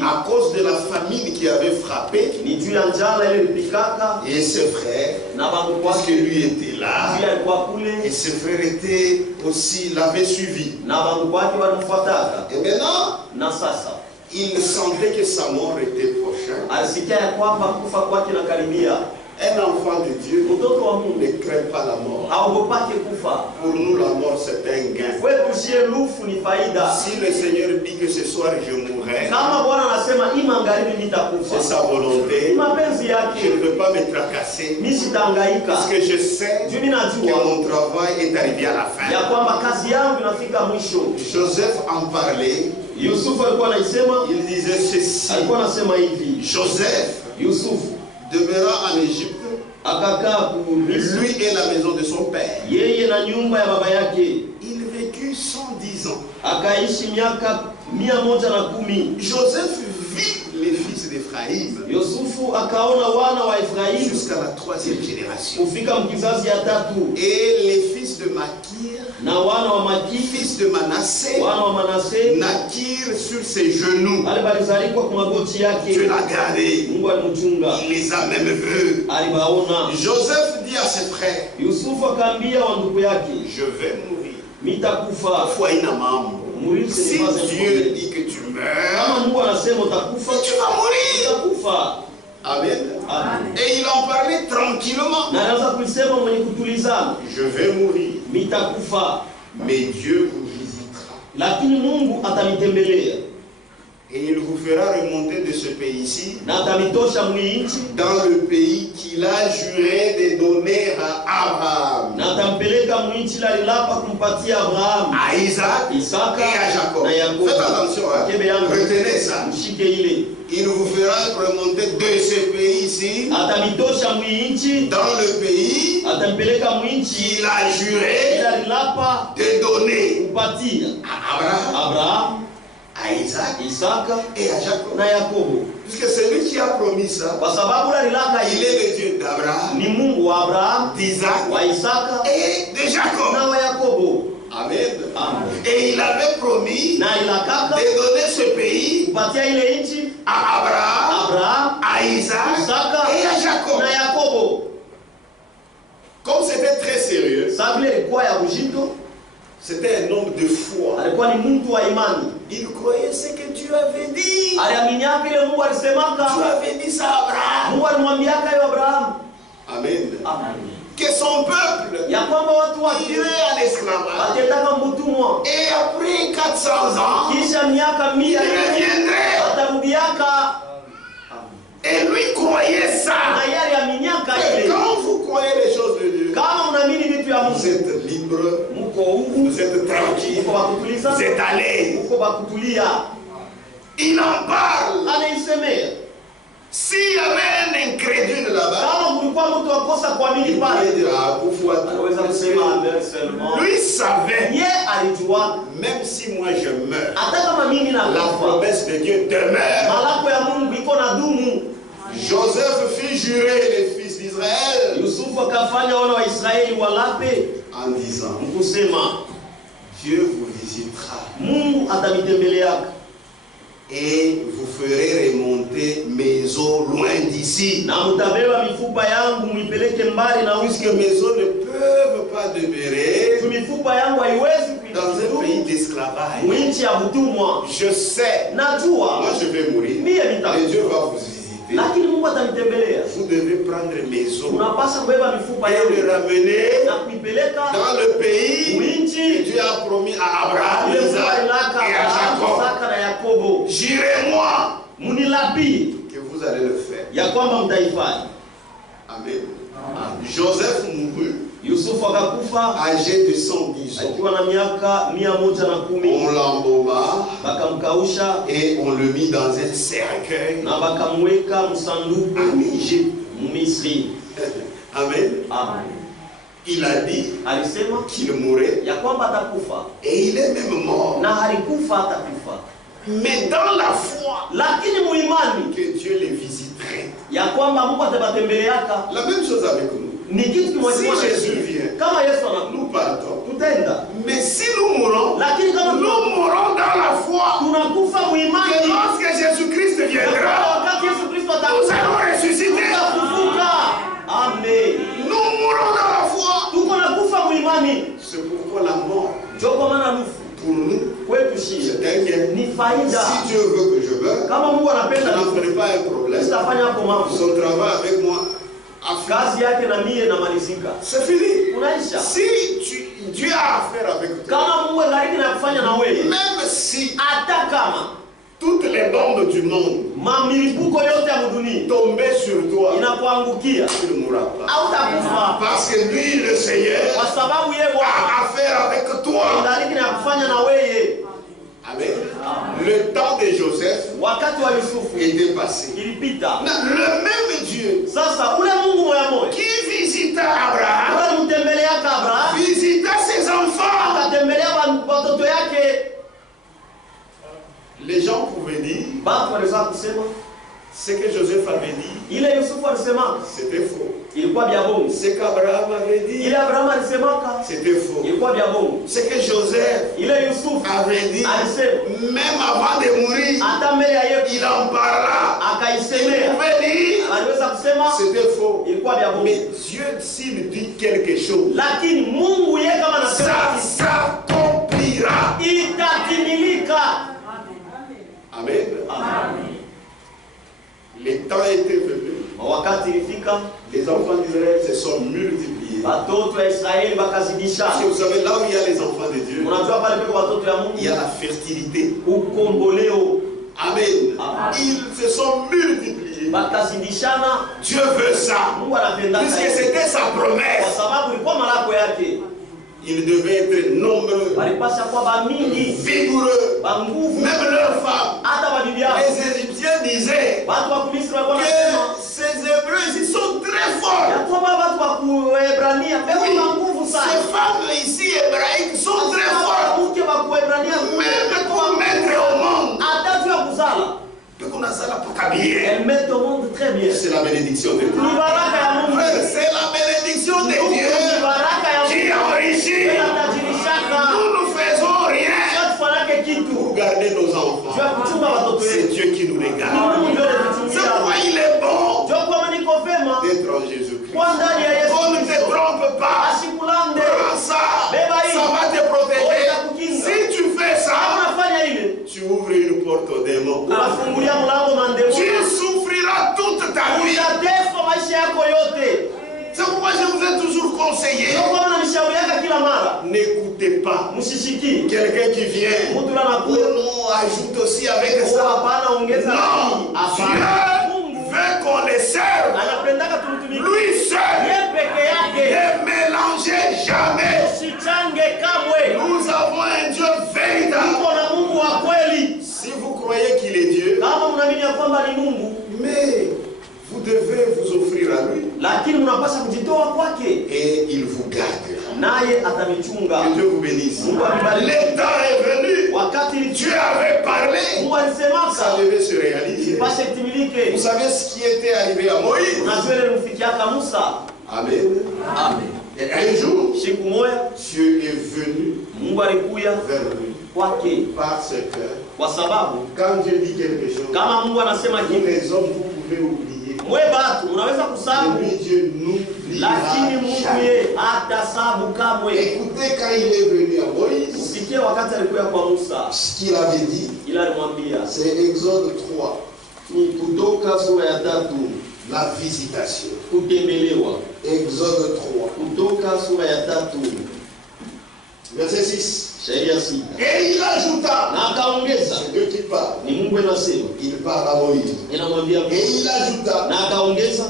À cause de la famine qui avait frappé. Et ses frères, parce que lui était là, et ses frères étaient aussi, l'avaient suivi. Et maintenant, il sentait que sa mort était prochaine. Un enfant de Dieu ne craint pas la mort. Pour nous, la mort, c'est un gain. Si le Seigneur dit que ce soir je mourrai, c'est sa volonté. Je ne veux pas me tracasser parce que je sais que mon travail est arrivé à la fin. Joseph en parlait. Il disait ceci. Joseph demeura en Égypte, lui et la maison de son père. Il vécut 110 ans. Joseph vit les fils d'Éphraïm jusqu'à la 3e génération. Et les fils de Makir, fils de Manassé, naquirent sur ses genoux. Dieu l'a gardé. Il les a même vus. Joseph dit à ses frères, je vais mourir. Si Dieu dit que tu meurs, tu vas mourir. Amen. Et il en parlait tranquillement. Je vais mourir. Mais Dieu vous visitera. Et il vous fera remonter de ce pays-ci dans le pays qu'il a juré de donner à Abraham, à Isaac et à Jacob. Faites attention, hein? Retenez ça. Il vous fera remonter de ce pays-ci dans le pays qu'il a juré de donner à Abraham, à Isaac et à Jacob. Puisque c'est lui qui a promis ça. Il est le Dieu d'Abraham, d'Isaac et de Jacob. Amen. Et il avait promis de donner ce pays à Abraham, à Isaac et à Jacob. Comme c'était très sérieux, c'était un homme de foi. Il croyait ce que Dieu avait dit. Tu avais dit ça à Abraham. Amen. Que son peuple irait en esclavage. Et après 400 ans, il reviendrait. Et lui croyait ça. Et quand vous croyez les choses de Dieu, vous êtes libre, vous êtes tranquille, vous êtes allé. Il en parle. S'il y avait un incrédule là-bas, il pouvait dire lui savait, même si moi je meurs, la promesse de Dieu demeure. Joseph fit jurer les fils d'Israël en disant, Dieu vous visitera et vous ferez remonter mes os loin d'ici. Puisque mes os ne peuvent pas demeurer dans un pays d'esclavage. Je sais, moi je vais mourir, et Dieu va vous visiter. Vous devez prendre mes os et le ramener dans le pays que Dieu a promis à Abraham, Isaac et à Jacob. Jurez-moi que vous allez le faire. Amen. Joseph mourut âgé de 110 ans. On l'embauma et on le mit dans un cercueil en Égypte. Amen. Il a dit alisema qu'il mourrait ya kwamba atakufa et il est même mort. na alikufa atakufa. Mais dans la foi Lakini muimani que Dieu les visiterait. ya kwamba Mungu atabatembeleaka. La même chose avec nous. Ni kitu kimoja. Si Jésus vient, kama Yesu anakuja, nous partons. tutaenda. Mais si nous mourons, Lakini kama nous mourons dans la foi. tunakufa Et muimani, lorsque Jésus-Christ viendra, wakati Yesu Kristo nous atakuja allons ressusciter. tutafufuka. Amen. Nous mourons dans la foi. Tuko nakufa muimani. C'est pourquoi la mort, Ndio kwa maana nufu pour nous, kwetu shida c'est un gain. ni faida. Si Dieu veut que je meure, Kama Mungu ça anapenda n'en ferait pas un problème. sitafanya hapo mambo. Son travail avec moi a fini. Kazi yake na mie na malizika. C'est fini. Unaisha. Si Dieu a affaire avec toi, Kama Mungu angaliki na kufanya na wewe, même si hata kama toutes les bombes du monde mamilipuko yote ya dunia tombaient sur toi, inakuangukia, tu ne mourras pas. hautakufa. Parce que lui, le Seigneur, Kwa sababu yeye Bwana a affaire avec toi. angaliki na kufanya na wewe. Amen. Le temps de Joseph Wakati wa Yusufu était passé. ilipita. Le même Dieu Sasa ule Mungu moya moya qui visita Abraham, ule mtembeleaka Abraham visita ses enfants. akatembelea watoto yake. Les gens pouvaient dire, Watu waliweza kusema ce que Joseph avait dit, ile Yusufu alisema c'était faux. ilikuwa vya bongo. Ce qu'Abraham avait dit, Ile Abraham alisemaka c'était faux. ilikuwa vya bongo. Ce que Joseph Ile Yusufu avait dit, alisema même avant de mourir, hata mbele ya yeye il en parla. Il akaisemea, pouvait dire, aliweza kusema c'était faux. ilikuwa vya bongo. Mais Dieu, s'il dit quelque chose, Lakini Mungu yeye kama anasema ça s'accomplira. itatimilika. Amen. Amen. Les temps étaient venus. Wakati ilifika, Les enfants d'Israël se sont multipliés. watoto wa Israeli Parce wakazidisha. que vous savez, là où il y a les enfants de Dieu, Unajua pale peko watoto ya il y a Mungu la fertilité. ukomboleo Amen. Amen. Ils se sont multipliés. wakazidishana. Dieu veut ça. Mungu anapenda Puisque c'était sa kwa promesse. sababu ilikuwa malako yake. Ils devaient être nombreux, Walipasha kuwa bamingi, vigoureux. banguvu, Même leurs femmes. hata babibi yao. Les Égyptiens disaient Watu wa Misri walikuwa wanasema que ces Hébreux, ils sont très forts. ya kwamba watu wa Kuebrania beko na nguvu Ces sana. femmes ici hébraïques sont très fortes. Mke wa Kuebrania Même pour mettre au monde. hata tu ya kuzala. Donc on a ça là pour t'habiller. Elle met au monde très bien. C'est la bénédiction de Dieu. Ni baraka ya Mungu. Frère, c'est la bénédiction de Ni Dieu baraka ya qui Mungu. enrichit. Inatajirishaka. Nous ne faisons rien Sio tufanake kitu. pour garder nos enfants. Jua kuchunga watoto C'est wetu. Dieu qui nous les Ni garde. Mungu ndio C'est anatuchungia. pourquoi il est bon Jua kwa niko vema d'être en Jésus-Christ. kwa ndani ya Yesu. On ne te trompe pas. Asikulande. Prends ça. Ça va te protéger. Si tu fais ça, Unafanya ile. tu ouvres une porte aux démons. Unafungulia mlango mandemo. Tu souffriras toute ta vie. Utateswa maisha yako yote. C'est pourquoi je vous ai toujours conseillé. Ndio kwa maana nishauriaka kila mara. N'écoutez pas Msishiki. quelqu'un qui vient. Mtu Oh anakuja. non, ajoute aussi avec Oh, ça. hapana ongeza. Non, Hapana. Dieu Mungu veut qu'on les serve. anapendaka tumtumikie. Lui seul. Yeye peke yake. Ne mélangez jamais. Usichange kamwe. Nous avons un Dieu véritable. Tuko na Mungu wa kweli. Si vous croyez qu'il est Dieu, Kama mnaamini ya kwamba ni Mungu, mais vous devez vous offrir à lui lakini mnapaswa kujitoa kwake, et il vous garde. naye atamichunga. Que Dieu vous bénisse. Mungu amebariki. Le temps est venu. Wakati Dieu avait parlé. Mungu alisemaka Ça devait se réaliser. ipashe timilike. Vous savez ce qui était arrivé à Moïse. Unajua ile mfikiaka Musa. Amen. Amen. Et un jour, Siku moja Dieu est venu Mungu alikuya vers lui kwake, parce que kwa sababu quand Dieu dit quelque chose, kama Mungu anasema vous kitu, les hommes, vous pouvez oublier. mwe batu unaweza Mais kusabu, lui, Dieu n'oubliera lakini Mungu jamais. ye hatasabu kamwe. Écoutez, quand il est venu à Moïse, Usikie wakati alikuya kwa Musa, ce qu'il avait dit, ila alimwambia c'est Exode 3, ni Kutoka sura ya 3, la visitation. kutembelewa. Exode 3, Kutoka sura ya 3 verset 6. sheria 6. Et il ajouta, Na akaongeza, c'est Dieu qui parle, ni Mungu anasema, il parle à Moïse. inamwambia Et il ajouta, na akaongeza,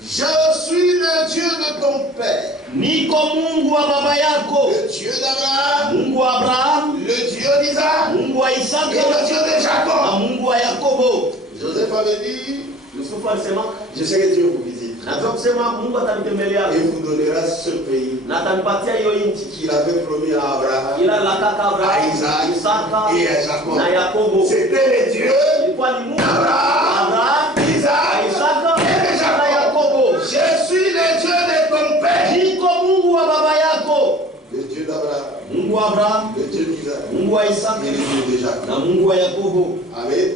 je suis le Dieu de ton père, niko Mungu wa baba yako, le Dieu d'Abraham, Mungu wa Abrahamu, le Dieu d'Isaac Mungu wa et Isaka le Dieu de na Jacob. Mungu wa Yakobo. Joseph femme dit, Yusufu alisema, je sais que Dieu vous visite. najua kusema Mungu atanitembelea Et vous donnera ce pays na atanipatia hiyo nchi qu'il avait promis à Abraham, ila la kaka à Abrahamu, Isaac Isaka et à Jacob. na Yakobo. C'était le Dieu Ilikuwa ni Mungu d'Abraham, Abrahamu, Isaac Isaka et na Jacob. Yakobo. Je suis le Dieu de ton père. Niko Mungu wa baba yako, Le Dieu d'Abraham, Mungu wa Abrahamu, le Dieu d'Isaac Mungu wa Isaka et le Dieu de Jacob. na Mungu wa Yakobo. Amen.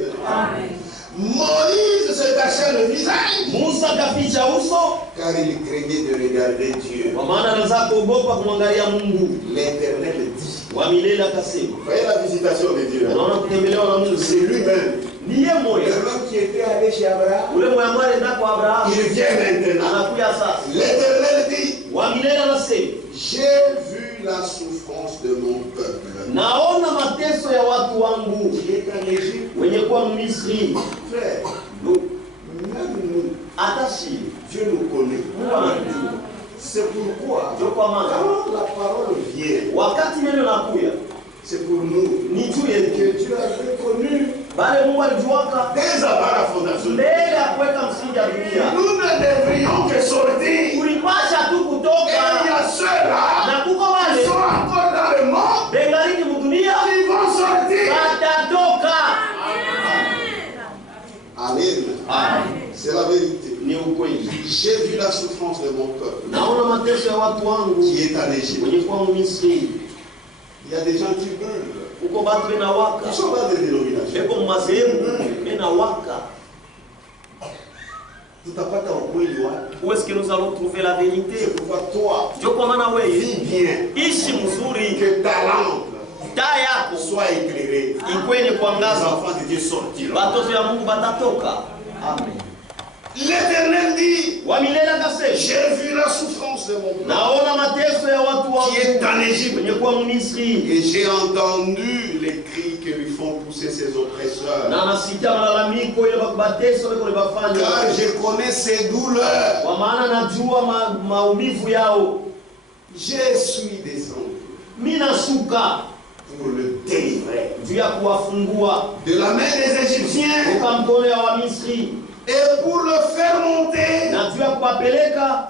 Moïse se cachait le visage Musa kaficha uso car il craignait de regarder Dieu. kwa maana anaweza kuogopa kumwangalia Mungu. L'Éternel dit. Wa milele akasema. Voyez la visitation de Dieu. Unaona kutembelewa na Mungu, C'est lui-même. ndiye moyo L'homme qui était allé chez Abraham, ule moyo mwenda kwa Abrahamu il vient maintenant. anakuja sasa. L'Éternel dit, Wa milele anasema, j'ai vu la souffrance de mon peuple. naona mateso ya watu wangu Qui est en Égypte. wenye kuwa Misri. Frère, même nous, Hata si Dieu nous connaît. Mungu anajua. C'est pourquoi, Ndio kwa maana quand la parole vient, wakati neno nakuya c'est pour nous ni juu que yetu, Dieu avait connu bale Mungu alijuaka dès avant la fondation. mbele ya kuweka msingi ya dunia. Nous ne devrions que sortir. Ulipasha tu Et il y kutoka a ceux-là na kuko qui wale sont encore dans le monde, bengaliki mudunia qui vont sortir. watatoka. Amen. Amen. C'est la vérité. Ni ukweli. J'ai vu la souffrance de mon peuple Naona mateso ya watu wangu qui est en Égypte. wenye kuwa Misri. Il y a des gens qui brûlent. Uko batu benawaka Ils sont dans des dénominations. beko mazehemu benawaka. Tutapata ukweli wapi? Où est-ce que nous allons trouver la vérité? C'est pourquoi toi, Ndio kwa maana wewe vis bien. ishi mzuri, Que ta lampe taa yako soit éclairée. ikwenye Les kuangaza, enfants de Dieu sortiront. watoto ya Mungu batatoka. Amen. L'Éternel dit, Wa milele akasema, j'ai vu la souffrance de mon peuple naona mateso ya watu qui est wangu en Égypte. wenye kuwa Misri, Et j'ai entendu les cris que lui font pousser ses oppresseurs. na nasikia malalamiko ile bakubateso beko Car libafanya, je connais ses douleurs. kwa maana najua maumivu yao. Je suis descendu Mimi nashuka pour le délivrer juu ya kuwafungua de la main des Égyptiens toka mkono ya Wamisri, et pour le faire monter na juu ya kuwapeleka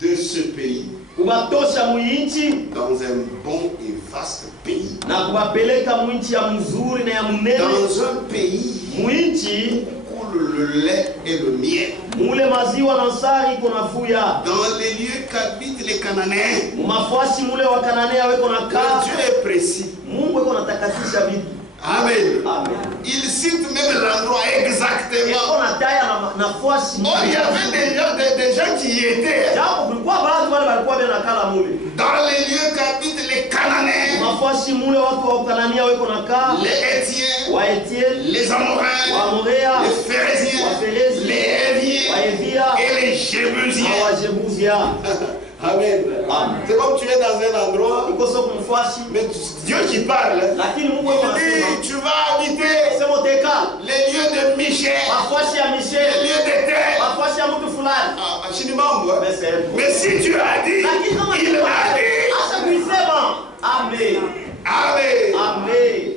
de ce pays kubatosha mwinchi dans un bon et vaste pays. na kuwapeleka mwinchi ya mzuri na ya munene, Dans un pays mwinchi où coule le lait et le miel. mule maziwa na nsari iko nafuya, Dans les lieux qu'habitent les Cananéens. mumafuasi mule wa Kananea weko na kaa. Dieu est précis. Mungu eko natakatisha vitu. Amen. Amen. Il cite même l'endroit exactement. Eko na taya na fuasi Oh, il y avait des gens qui y étaient. japo kulikuwa watu wale walikuwa bena kala mule Dans les lieux qu'habitent les Cananéens, mafuasi mule, watu wa Kanania weko na kaa, les Étiens, wa Etienne, les wa Amoréens, Morea, les Phérésiens, wa Ferezi, les wa Héviens Evia et les na Jébusiens. wa Jebuzia. Amen. Amen. C'est comme tu es dans un endroit, Iko sio kumfuasi, mais Dieu qui parle. lakini Mungu eko Il nasema dit, tu vas habiter sema uteka les lieux de Michel, mafuasi ya les Michel, lieux de terre. mafuasi ya mtu fulani. Ah, chini mambo. Mesemo. Mais si tu as dit, Lakini kama il a dit. acha kuisema. Amen. Amen. Amen.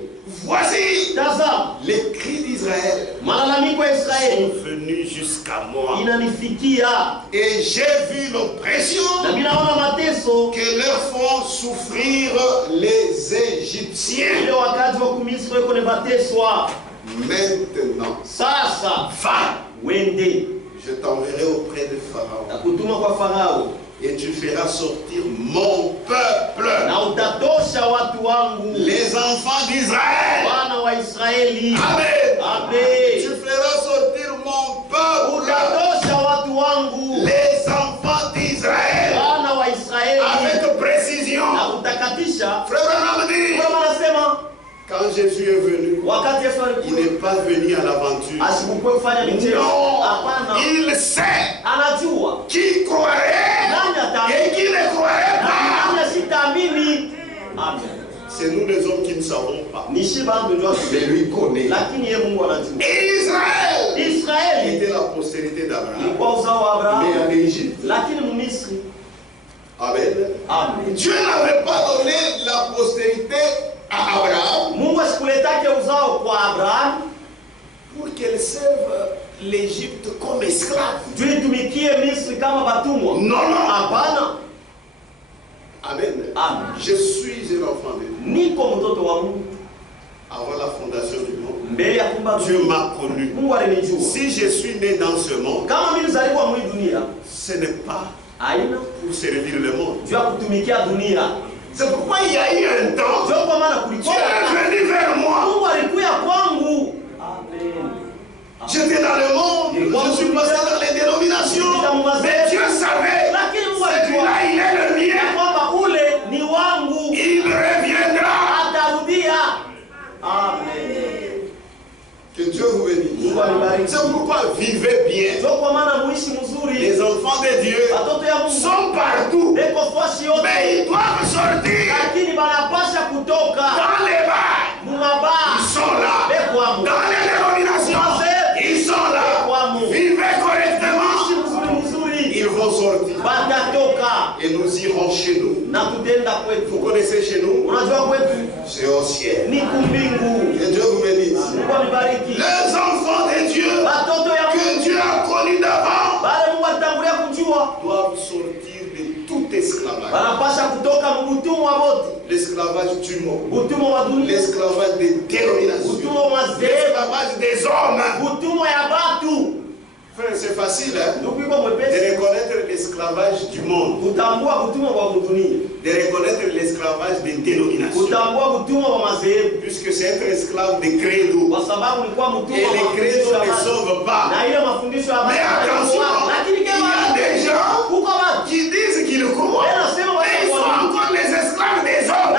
Voici Tazama, les cris d'Israël malalamiko ya Israeli sont venus jusqu'à moi. inanifikia, Et j'ai vu l'oppression na mimi naona mateso que leur font souffrir les Égyptiens. ile wakati wa kumisri weko ne bateswa. Maintenant, Sasa va, wende je t'enverrai auprès de Pharaon. na kutuma kwa Farao, Et tu feras sortir mon peuple, na utatosha watu wangu, les enfants d'Israël. wana wa Israeli. Amen. Tu Amen. feras sortir mon peuple, Utatosha watu wangu, les enfants d'Israël. wana wa Israeli, Avec précision. na utakatisha. Frère Branham dit, Kama anasema quand Jésus est venu, wakati Yesu il alikuja n'est pas venu à l'aventure. asikukuwe kufanya michezo. Non, Hapana, il sait anajua qui croirait nani et ataamini qui ne croirait na pas. nani sitaamini. Amen. C'est nous les hommes qui ne savons pas. Ni shiba ndio ndio Mais lui connaît. lakini yeye Mungu anajua. Et Israël Israeli était la postérité d'Abraham. ilikuwa uzao wa Mais Abrahamu, en Égypte. lakini Misri. Amen. Amen. Dieu n'avait pas donné la postérité à Abraham, Mungu asikuletake uzao kwa Abrahamu, pour qu'elle serve l'Égypte comme esclave. Non, non. Hapana. Amen. Amen. Je suis un enfant de Dieu. Avant la fondation du monde, Dieu m'a connu. Si je suis né dans ce monde, ce n'est pas pour servir le monde. C'est pourquoi il y a eu un temps, Dieu est venu vers moi. J'étais dans le monde, je suis passé dans les dénominations, mais Dieu savait, celui-là il est le mien, il reviendra. Amen. Que Dieu vous bénisse. C'est pourquoi vivez bien. Les enfants de Dieu sont partout, mais ils doivent sortir. Dans les bars, ils sont là. Dans les dénominations, ils sont là. Vivez correctement, ils vont sortir. Et nous irons chez nous. Vous connaissez chez nous? C'est au ciel. Que Dieu vous bénisse. Les enfants de Dieu que Dieu a connus d'avant doivent sortir de tout esclavage. L'esclavage du monde, l'esclavage des dénominations, l'esclavage des hommes. Frère, c'est facile de reconnaître l'esclavage du monde, de reconnaître l'esclavage des dénominations, puisque c'est être esclave des credos. Et les credos ne sauvent pas. Mais attention, il y a des gens qui disent qu'ils croient, mais ils sont encore les esclaves des hommes.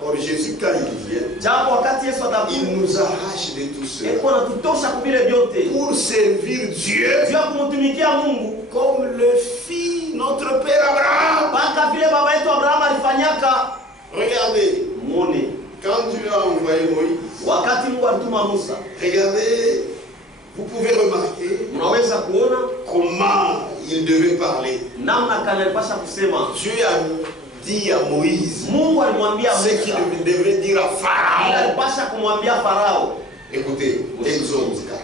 Or Jésus, quand il vient, il nous arrache de tout cela pour servir Dieu comme le fit notre Père Abraham. Regardez, quand Dieu a envoyé Moïse, regardez, vous pouvez remarquer comment il devait parler. Dieu a dit à Moïse ce qu'il devait dire à Pharaon. Écoutez, Exode 4.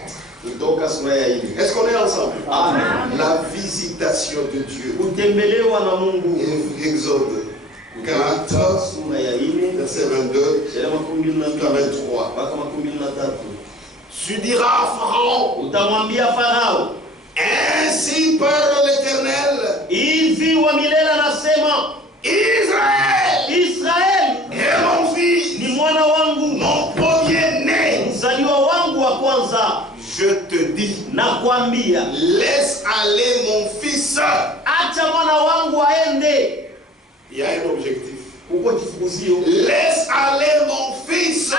Est-ce qu'on est ensemble? Amen. La visitation de Dieu. Exode 4, verset 22 jusqu'à 23. Tu diras à Pharaon, ainsi parle l'Éternel, Israël est mon fils, mon premier-né. Je te dis, laisse aller mon fils. Il y a un objectif. Laisse aller mon fils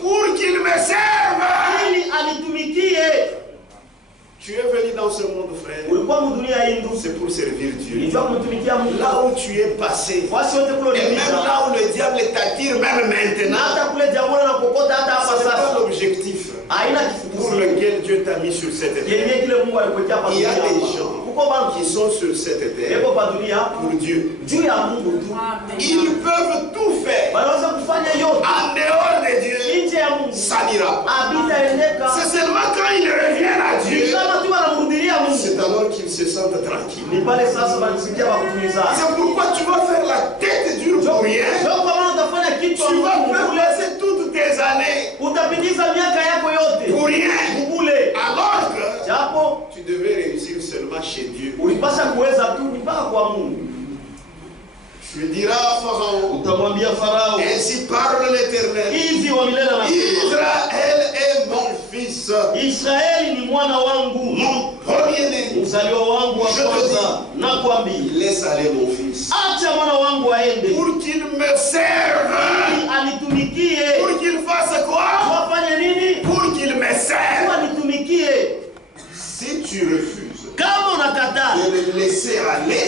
pour qu'il me serve. Tu es venu dans ce monde, frère. C'est pour servir Dieu. Là où tu es passé, et même là où le diable t'attire, même maintenant, c'est pas l'objectif pour lequel Dieu t'a mis sur cette terre. Il y a des gens qui sont sur cette terre pour Dieu. Ils peuvent tout faire en dehors de Dieu. Ça n'ira pas. C'est seulement quand ils reviennent à Dieu, c'est alors qu'ils se sentent tranquilles. C'est pourquoi tu vas faire la tête dure pour rien. Tu vas faire passer toutes tes années pour rien. Alors que tu devais réussir seulement chez Dieu. Tu diras à Pharaon, ainsi parle l'Éternel, Israël est mon fils, mon premier-né. Je te dis, laisse aller mon fils pour qu'il me serve. Pour qu'il fasse quoi? Pour qu'il me serve. Si tu refuses de le laisser aller,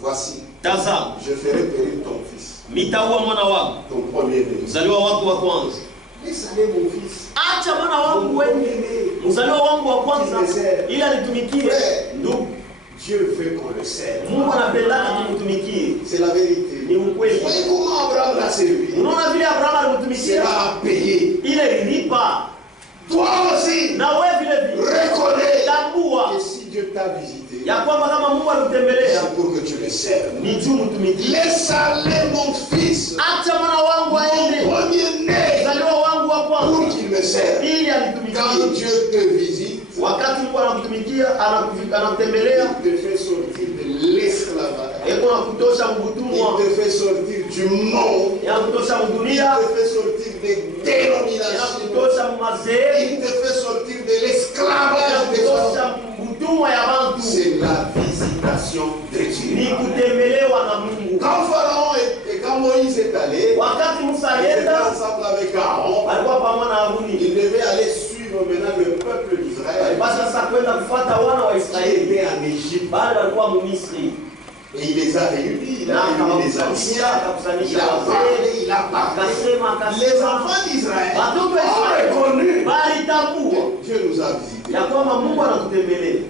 voici, je ferai périr ton fils, ton premier-né. Laisse aller mon fils, mon premier-né. Dieu veut qu'on le serve. Mungu anapenda tumtumikie. C'est la vérité. Ni ukweli. Voyez comment Abraham l'a servi. Unaona vile Abraham alimtumikia. Cela a payé. Ile ilipa. Toi aussi, na wewe vile vile reconnais tambua que si Dieu t'a visité, ya kwamba kama Mungu alikutembelea c'est pour que tu le serves. ni juu mtumikie. Laisse aller mon fils, acha mwana wangu aende, mon premier-né, mzaliwa wangu wa pour kwanza, qu'il me serve. ili alitumikie. Quand Dieu te visite, wakati Mungu anakutumikia, anakutembelea, il te fait sortir de l'esclavage. eko nakutosha mbutumwa, Il te fait sortir du monde. yanakutosha Il mdunia, te fait sortir des dénominations. yanakutosha mazee, Il te fait sortir de l'esclavage des hommes. yanakutosha mbutumwa ya bantu. C'est la visitation de Ni Dieu. kutembelewa na Mungu. Quand Pharaon et quand Moïse est allé, Wakati Musa il était alienda, ensemble avec Aaron. alikuwa pamoja na Haruni. Il devait aller suivre maintenant le peuple d'Israël. Basi sasa kwenda kufuata wana wa Il Israeli. était en Égypte. Bali walikuwa Misri. Et il les a réunis. Il a Na réuni les akawakusanyisha, anciens. akakusanyisha Il a wazee, parlé, il a parlé. akasema Les enfants d'Israël watoto wa ont Israeli reconnu walitambua que Dieu nous a visités. ya kwamba Mungu anakutembelea.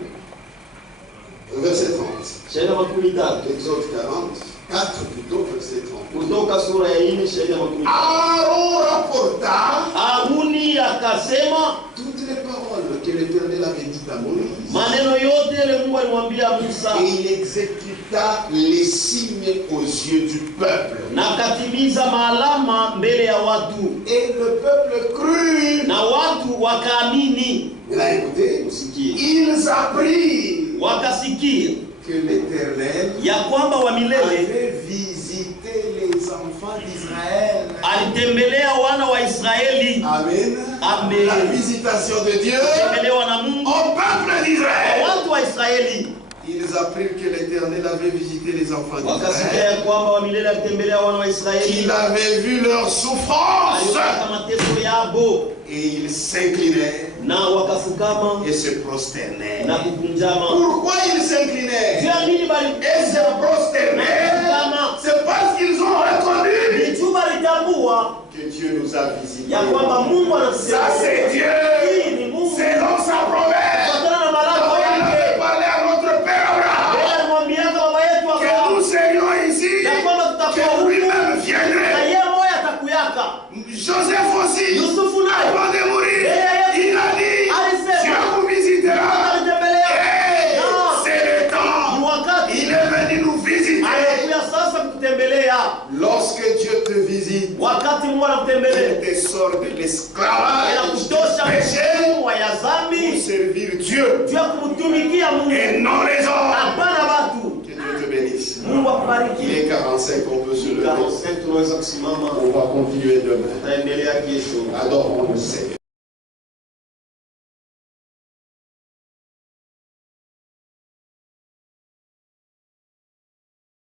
Verset 30. Shairi ya makumi tatu Exode 44 plutôt, verset 30. kutoka sura ya 4 shairi ya makumi tatu. Aaron rapporta Haruni akasema toutes les paroles que l'Éternel avait dites à Moïse. maneno yote yale Mungu alimwambia Musa, Et il exécuta les signes aux yeux du peuple. na akatimiza maalama mbele ya watu, Et le peuple crut. na watu wakaamini. Maintenant écoutez, ils apprirent Wakasikia que l'Éternel ya kwamba wa milele avait visité les enfants d'Israël. alitembelea wana wa Israeli. Amen. Amen. La visitation de Dieu Tembelewa na Mungu au peuple kwa d'Israël. watu wa Israeli. Ils apprirent que l'Éternel avait visité les enfants Wakasikia d'Israël. ya kwamba wa milele alitembelea wana wa Israeli, Qu'il avait vu leur souffrance. aliona mateso yabo, Et ils s'inclinaient na wakafukama et se prosternaient. na kukunjama. Pourquoi ils s'inclinaient Jua nini bali et se prosternaient? kama C'est parce qu'ils ont reconnu ni juu balitambua que Dieu nous a visités. ya kwamba Mungu Ça anatutembelea. c'est Dieu. Hii ni Mungu Selon sa promesse. kufuatana na malako Il yake. avait parlé à notre Père Abraham Yeye alimwambiaka baba yetu que nous Abrahamu serions ici, ya kwamba tutakuwa que huku lui-même na viendrait. yeye moya atakuyaka. Joseph aussi, Yusufu naye avant de mourir, il a dit, Dieu vous visitera. alitembelea. Et c'est le Ni temps. wakati Il est venu nous visiter. anakuya sasa kutembelea. Lorsque Dieu te visite, Wakati Mungu anakutembelea, il te sort de l'esclavage, anakutosha du péché, mtumwa ya pour dhambi servir Dieu juu ya kumtumikia Mungu, et non les hommes. hapana watu. Que Dieu te bénisse. Mungu Il akubariki. est 45, on peut se lever. 45 tunaweza kusimama, On va continuer demain. tutaendelea kesho. Adorons le Seigneur.